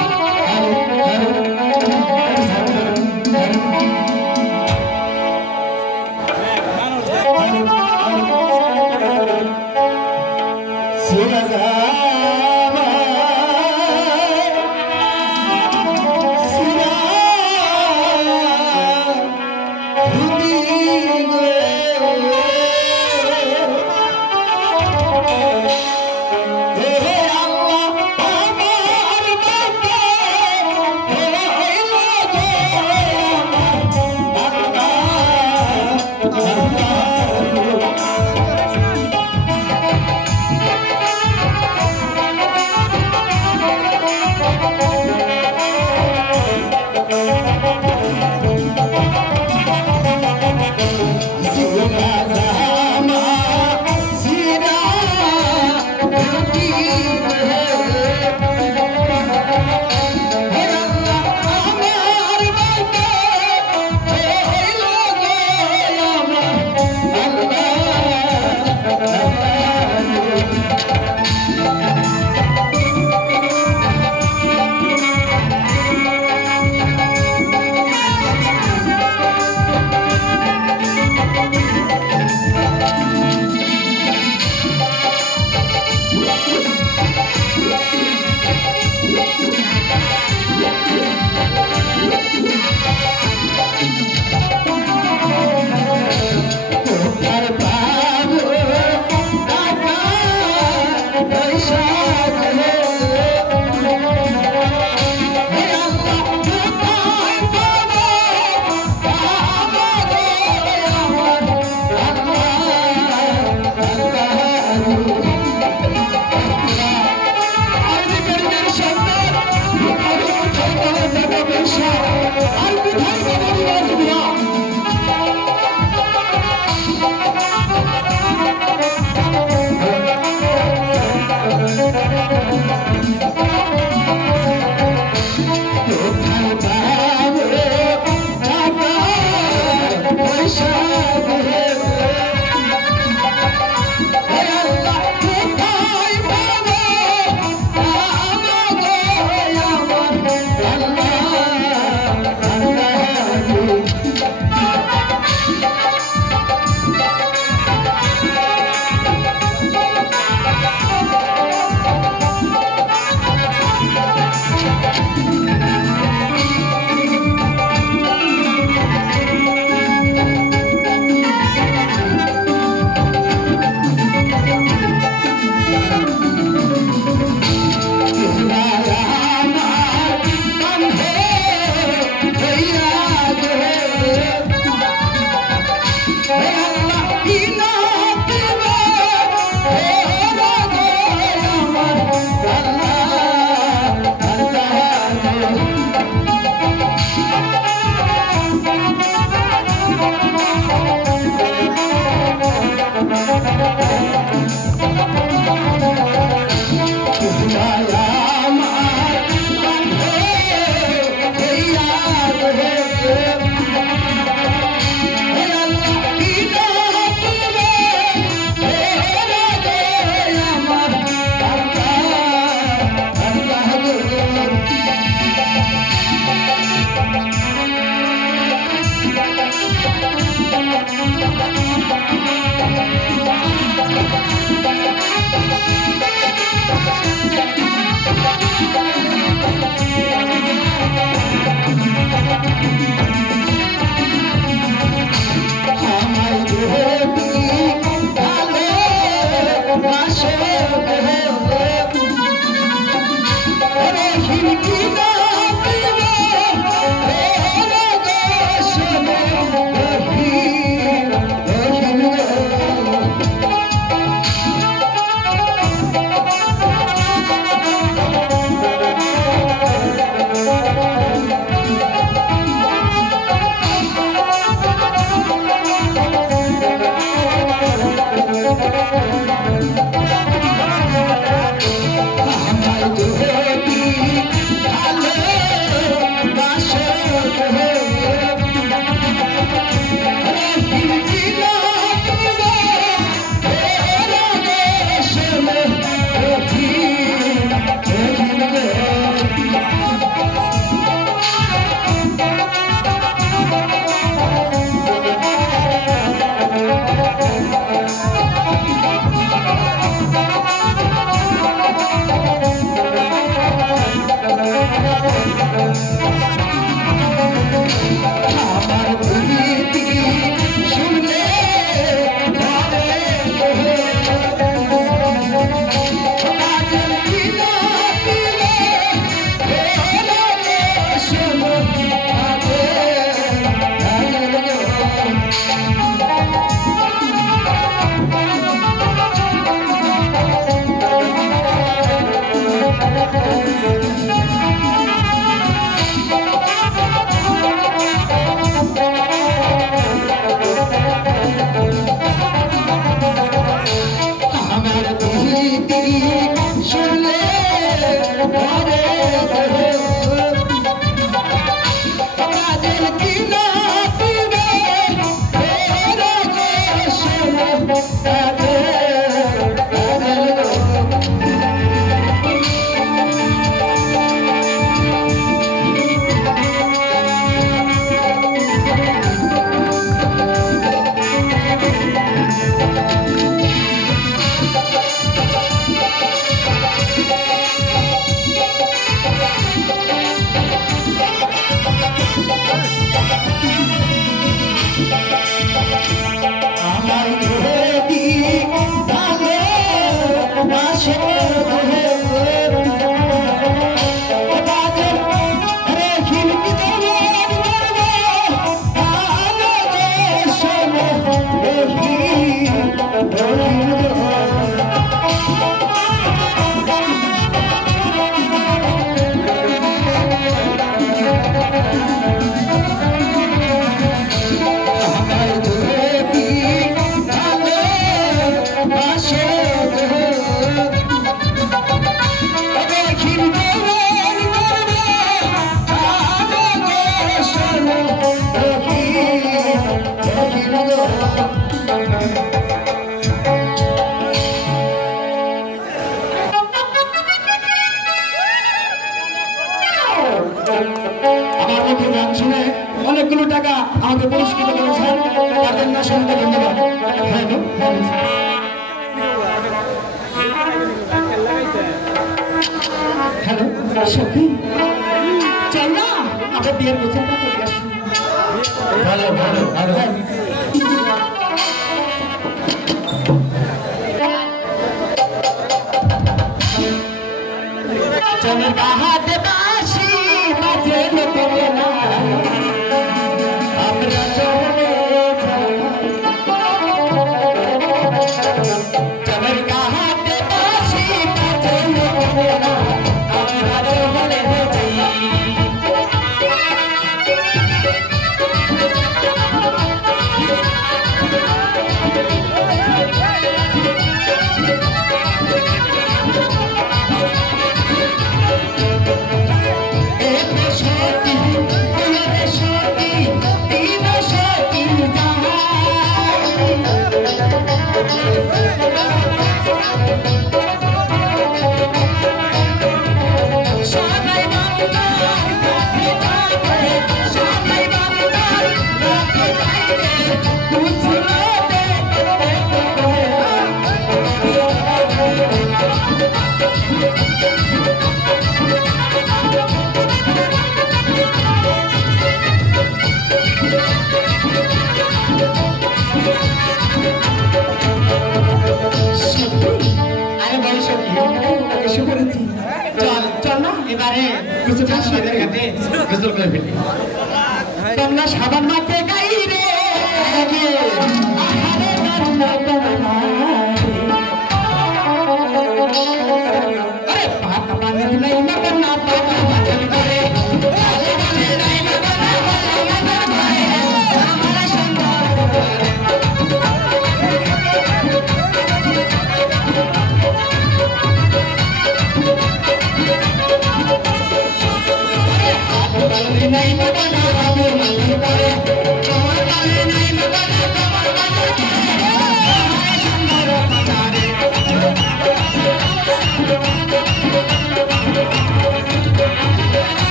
অনেকগুলো টাকা আমাকে পুরস্কৃত করেছেন, তার জন্য অসংখ্য ধন্যবাদ। হ্যালো সখী, চল না আমরা বিয়ের প্রচারটা করে আসি। ভালো ভালো ভালো। চলের হাতে বাসি বাজে লোকে না, আমরা চলে চলের হাতে বাসি বাজে লোকে না, আমরা চলে তোমরা সাবান মাঠে গাই রে আরে পাতা পানি নাই মতন না পাতা মাঝল করে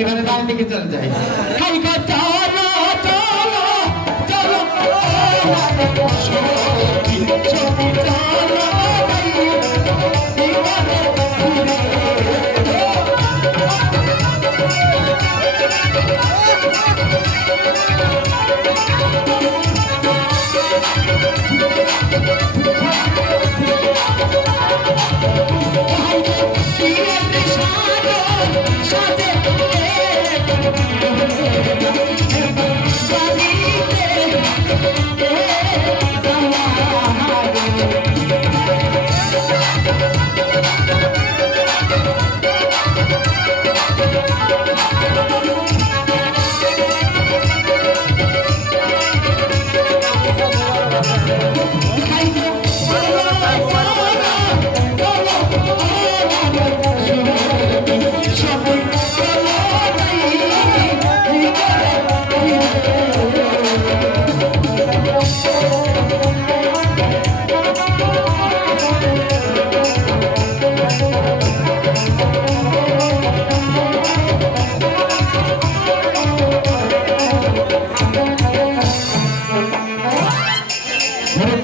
এবারে ডান দিকে চলে যাই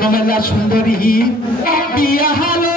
কমলা সুন্দরী বিয়া হলো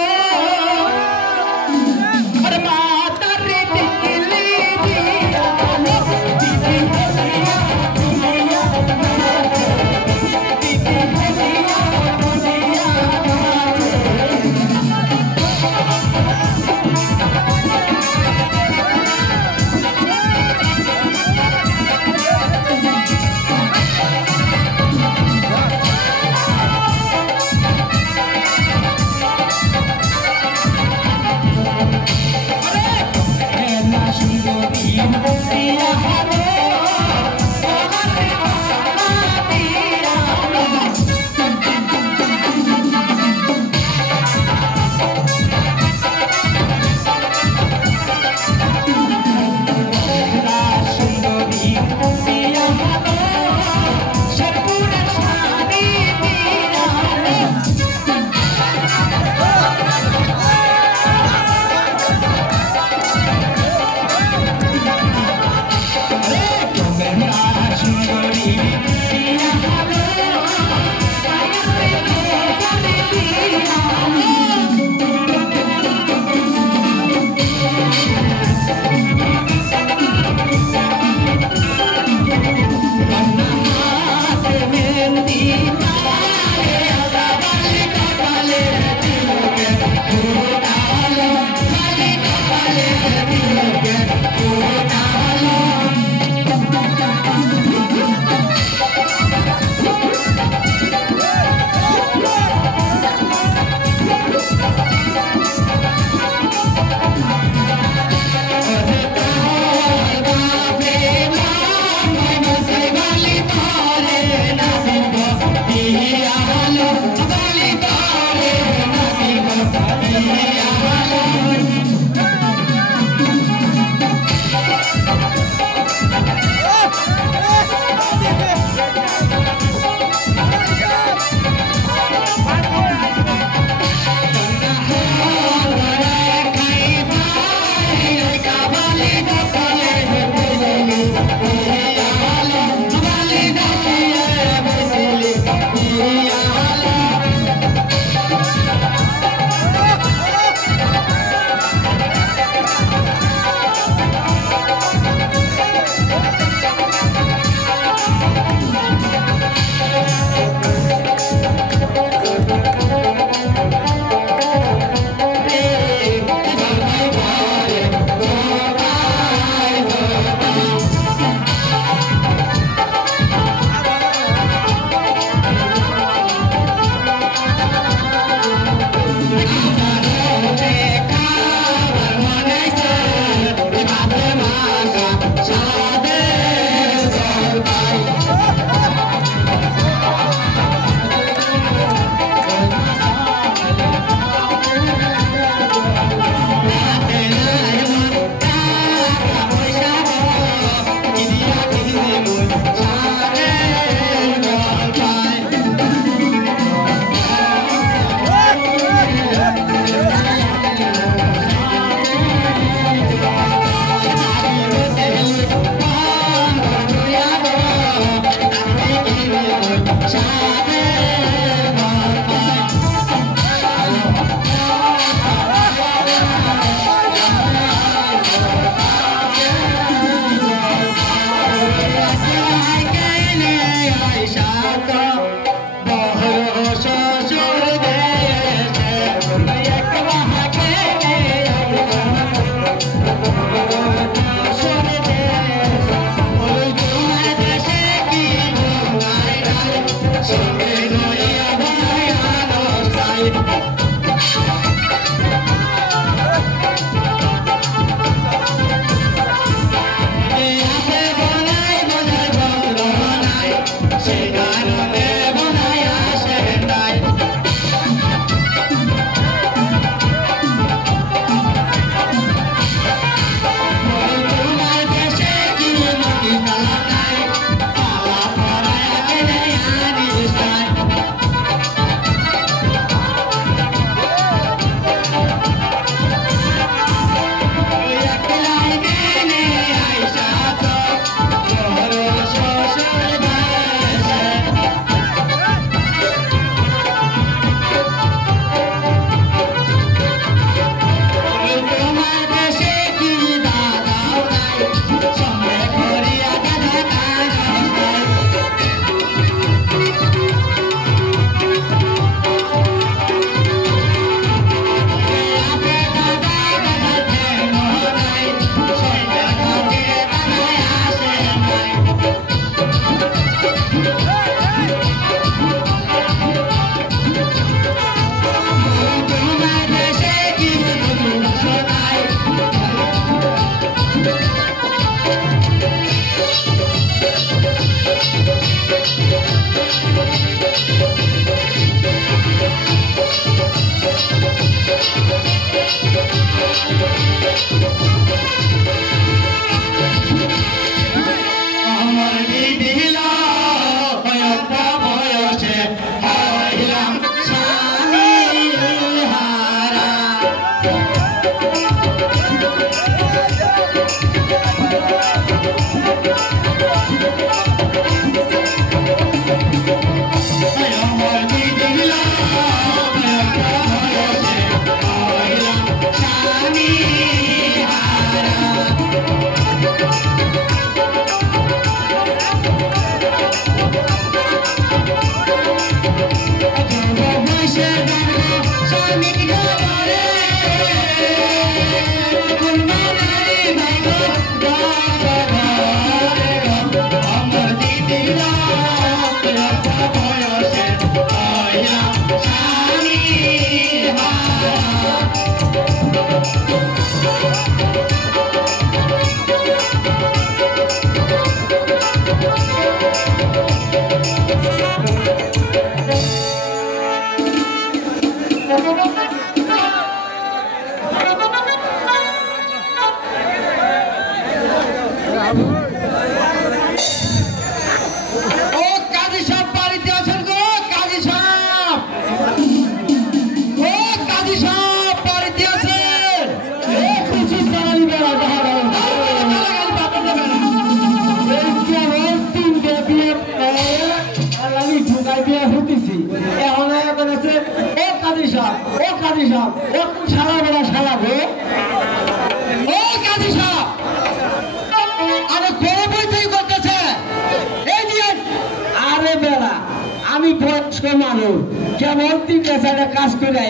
মানুষ কেমন 3-4টা কাজ করে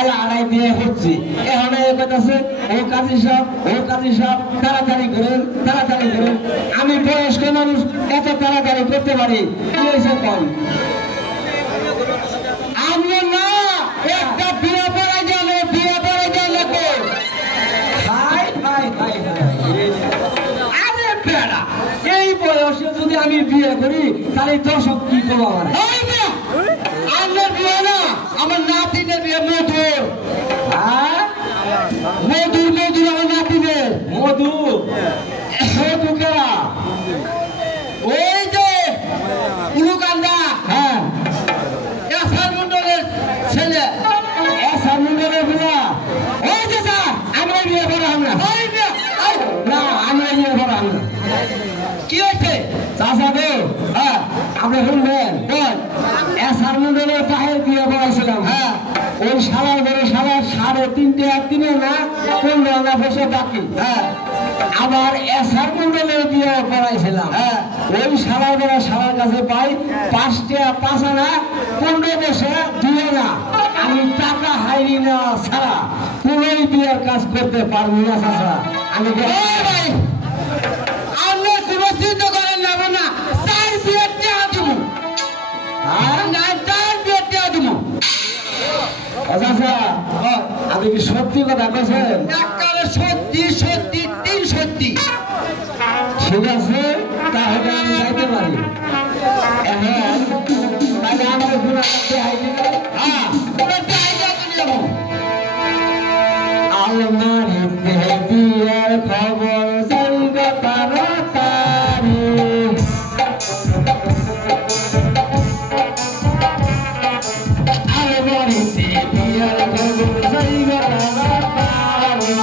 এলা আড়াই দিয়ে হচ্ছে এখন এই কথা আছে ও কাজী সব তাড়াতাড়ি করেন আমি বয়স্ক মানুষ এত তাড়াতাড়ি করতে পারি কি হয়েছে কম আমি না একটা বিয়ে পড়াই যাবে আরে বেড়া এই বয়সে যদি আমি বিয়ে করি তাহলে দর্শক কি করবো আমার বিয়ে না আমার নাতিনের বিয়ে মধুর আমার নাতিনের মধু কেরা ওই যে উলুকান্দা হ্যাঁ এসার মন্ডলের ছেলে এসার মন্ডলের বিয়া ওই যে স্যার আমরা বিয়ে করাম না না আমরা বিয়ে করাম না কি হয়েছে চাষা গো হ্যাঁ আপনি শুনবেন এসার মন্ডলের পায়ে বিয়ে করাইছিলাম হ্যাঁ ওই সালার বড় সালার 3.5 না 15 না বছর বাকি হ্যাঁ আবার এসার মন্ডলের বিয়ে করাইছিলাম হ্যাঁ ওই সালার বড় সালার কাছে পাই 5 আনা 15 বছর দিয়ে না আমি টাকা হাইরি না ছাড়া কোনোই বিয়ের কাজ করতে পারবো না চাষা আমি ভাই আপনি কোনো চিন্তা করেন না না 4 বিয়ের টাকা দেবো না 4 বিয়ের টাকা দেবো আপনি কি সত্যি কথা বলছেন সত্যি 3 সত্যি ঠিক আছে তাহলে আমি যাইতে পারি এখন তাহলে আমার গুণাগারকে হাইতে যাবো আলমারিতে বিয়ের খবর জানবে তাড়াতাড়ি আলমারিতে বিয়ের খবর জানবে তাড়াতাড়ি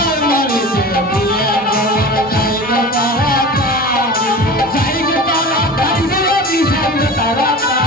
আলমারিতে বিয়ের খবর জানবে তাড়াতাড়ি জানবে তাড়াতাড়ি জানবে তাড়াতাড়ি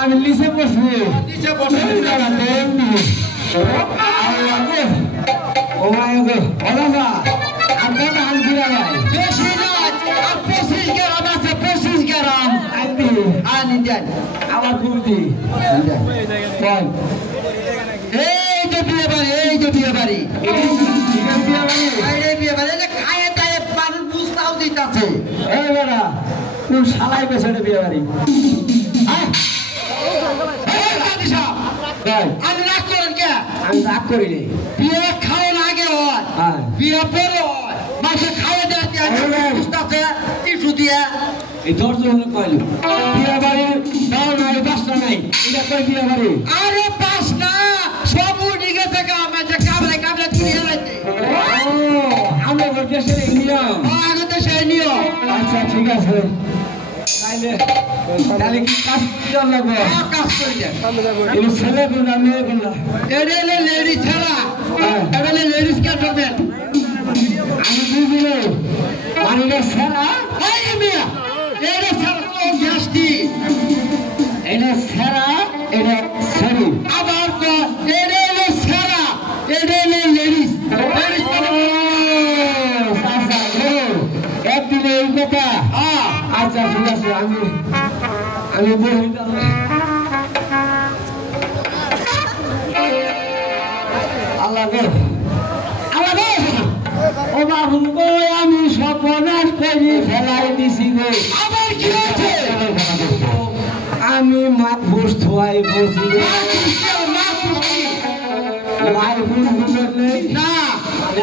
আমি লিসে বসবো ও ভাই আপনার আন ফিরা ভাই বেশি না 25 গ্রাম আছে 25 গ্রাম আনি দেন আমার কুর্তি কোন এই যে বিয়ে বাড়ি খায় তাই মানুষ বুঝতাও দিতেছে এই বেড়া তুই শালাই পেছনে বিয়ে বাড়ি আমি রাগ করেন কে আমি রাগ করি রে বিয়ে খাওয়ার আগে হয় বিয়ে পরে হয় মাসে খাওয়া দেয় বুঝতেছে টিসু দিয়ে এই 10 জন কইল বিয়ে বাড়ি দাও নাই 5টা নাই এটা কই বিয়ে বাড়ি আরে 5 না সব উঠে গেছে কামে কামড়ে তুই হারাইতে ও আমরা দেশের নিয়ম আমাদের দেশের নিয়ম আচ্ছা ঠিক আছে তাহলে কি কাজ করতে লাগবে কাজ করে দেন এই ছেলে কোন মেয়ে কোন এটা হলো লেডিস ছাড়া এটা হলো লেডিস কে করবেন আমি বুঝলো মানে ছাড়া এই মিয়া এটা ছাড়া তো গ্যাসটি এটা ছাড়া এটা সরি আবার তো এটা হলো ছাড়া এটা হলো লেডিস লেডিস সাসা গো একদিন এই কথা আচ্ছা ঠিক আছে আমি বলি আল্লাহ গো ও বাবু গো আমি সর্বনাশ করে ফেলাই দিছি গো আবার কি হয়েছে আমি মাছ বসতুয়াই বসি না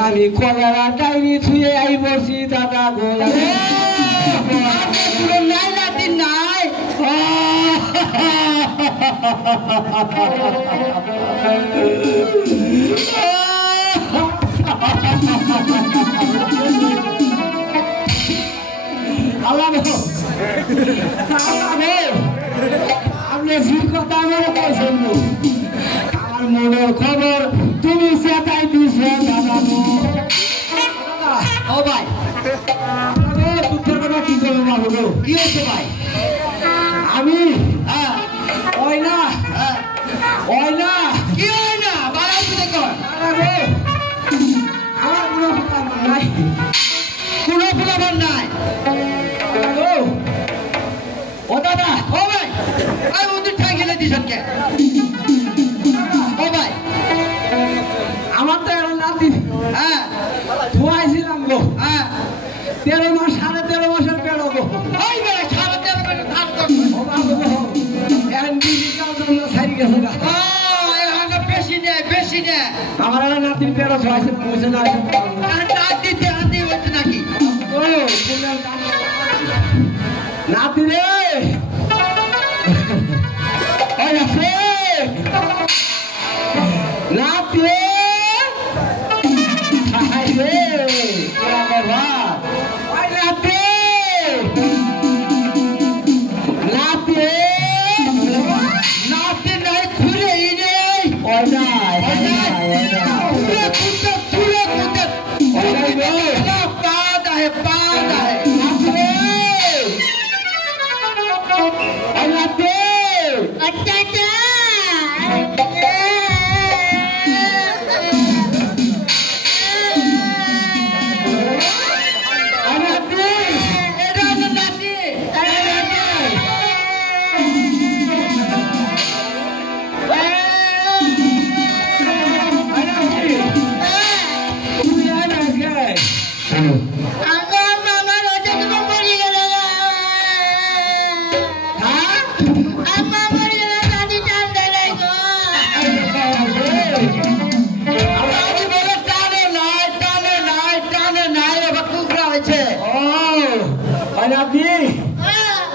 আমি কলারা টাইনি ছুঁয়ে আই বসি দাদা গো নাই রাতি নাই আল্লাহ আপনি ঠিক কথা মনে করছেন আমার মনের খবর তুমি সেটাই দিছ দাদা ও ভাই দুঃখের কথা কি করবো বাবু গো কি হয়েছে ভাই আমি ওই না কি হয় না বাড়াই তুই কর আমার কোনো ফুলাবার নাই কোনো ফুলাবার নাই ও দাদা ও ভাই আমি ওদের ঠাই গেলে দিছেন কে ও ভাই আমার তো এরকম নাতি ধোয়াইছিলাম গো 13 মাস 13.5 মাসের পেড়ো গো ওই বেড়া 13.5 মাসের ধান করছো ও বাবু গো এখন ডিজিটাল জন্য ছাড়ি গেছে না এখন বেশি নেয় আমার আর নাতির পেড়ো ধোয়াইছে পৌঁছে না নাতিতে হাতি হচ্ছে নাকি ও নাতি রে ওই আছে নাতি হাই রে বাবা ওই নাতি নাই খুলে রে ওই নাই খুলে পাদ आहे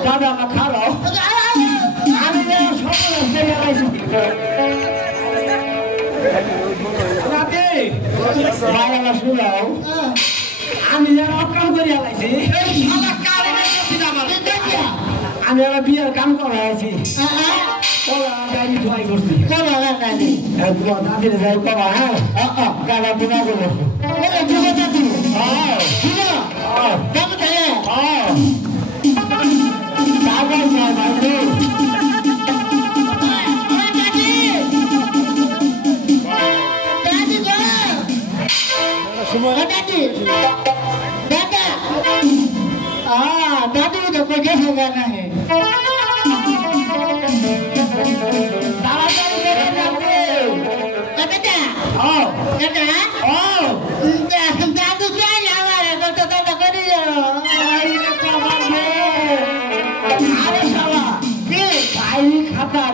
দাদা না খালো আমি আমি কাম করি আলাইছি আমি বিয়ের কাম করা আছি ধোয়াই করছি দাদির যাই করা হ্যাঁ গাড়া বিনা করবো दादी तो कोई कैसे करना है दादू क्या हमारे तो करी अरे साला गाई खाता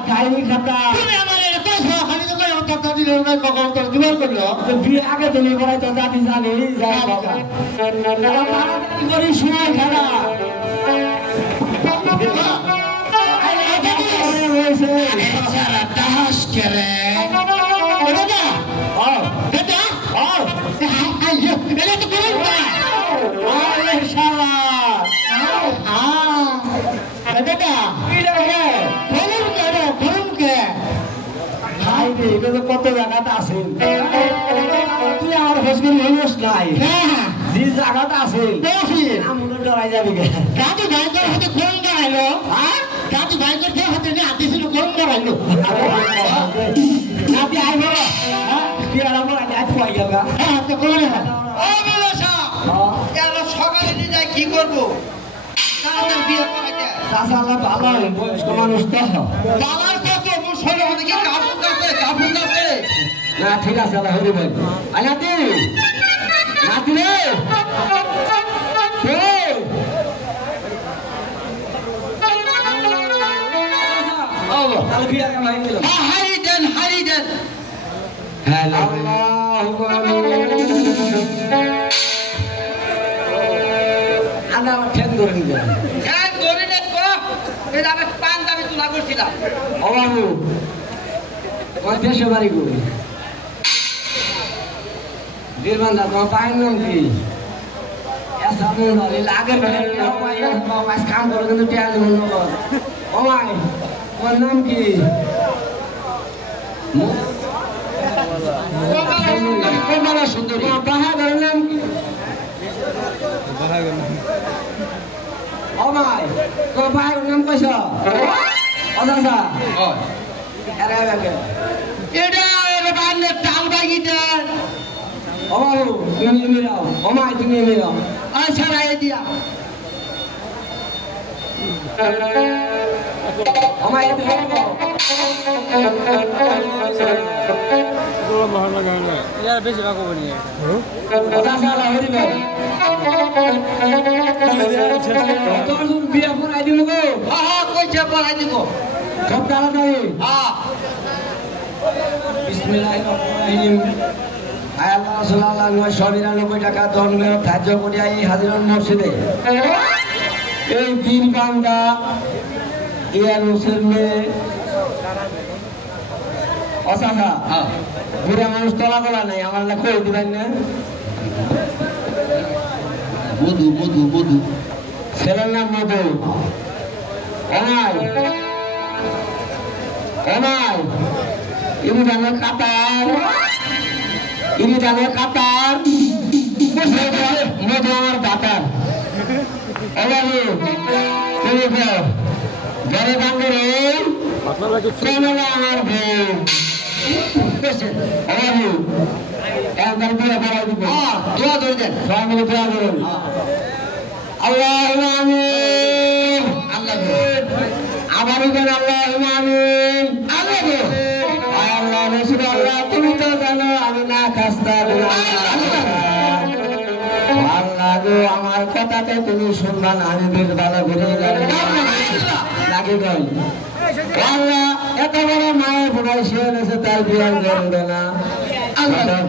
আগে তুমি বলাই তো দাদি জানি করি সময় খেলা তো জায়গাটা আছে তুই আমার ফসকের মানুষ নাই যে জায়গাটা আছে মনে ডরাই যাবি কাজু ভাইদের হাতে কোন ডরাইলো কাজু ভাইদের হাতে হাতে ছিল কোন ডরাইলো নাতি আইব কি আর আমার আজ পাই যাবে হ্যাঁ তো করে ও বিলসা এর সকালে নিয়ে যাই কি করব তাদের বিয়ে করাইতে চাচা আল্লাহ ভালো বয়স্ক মানুষ তো বাবার কত মোর শরীরে মধ্যে কি কাপড় আছে না ঠিক আছে আল্লাহ হরি ভাই আই নাতি নাতি রে হারি দেন দেশে বাড়ি করি বীরবান্ধা তোমার পায়ের নাম কি আগের কাম করো কিন্তু ওমাই তোমার নাম কি সুন্দরী বাহাগরের নাম কি ওমাই তোমার বাহাগরের নাম কইস অদাসা এটা বাড়লে টাল বাগি দেন ও তুমি মিলাও ওমাই তুমি মিলাও আচ্ছা রায় দিয়া ওমাই বেশি ভাগ বনি তোর বিয়ে পড়াই দিব গো কইছে পড়াই দিব সব তাড়াতাড়ি বিসমিল্লাহির রহমানির রহিম আয় আল্লাহ সাল্লাল্লাহু আলাইহি 999 টাকা ধর্মীয় ধার্য করিয়া এই হাজিরুল মসজিদে এই দিন বান্দা ইয়ার মুসলমে অসাধা বুড়া মানুষ তলা গলা নাই আমার না কই দিবেন না মধু ছেলের নাম মধু অনাই ইনি জানে কাতার মধু আমার দাতার তুমি ঘরে বাঙ্গরে কমলা আমার বউ একদম বিয়ে করাই দিব দোয়া ধরে দেন সবাই মিলে দোয়া ধরুন আল্লাহ আমিন আবার আল্লাহ আমিন আল্লাহ রসুল আল্লাহ তুমি তো জানো আমি না খাস্তা আল্লাহ গো আমার কথাতে তুমি শুনবা না আমি বেশ ভালো করে লাগে গেল আল্লাহ এত বড় মায়ের পড়াইছে তার বিয়ার করবে না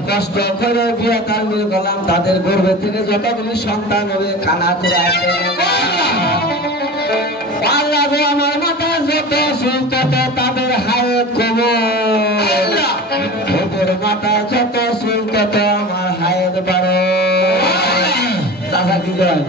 কষ্ট করে বিয়ে তার মিল করলাম তাদের গর্ভে থেকে যতগুলি সন্তান হবে খানা করে আল্লাহ গো আমার মাথা যত চুল তত তাদের হায়াত কমল ওদের মাথা যত চুল তত আমার হায়াত বাড়ো দাদা কি কয়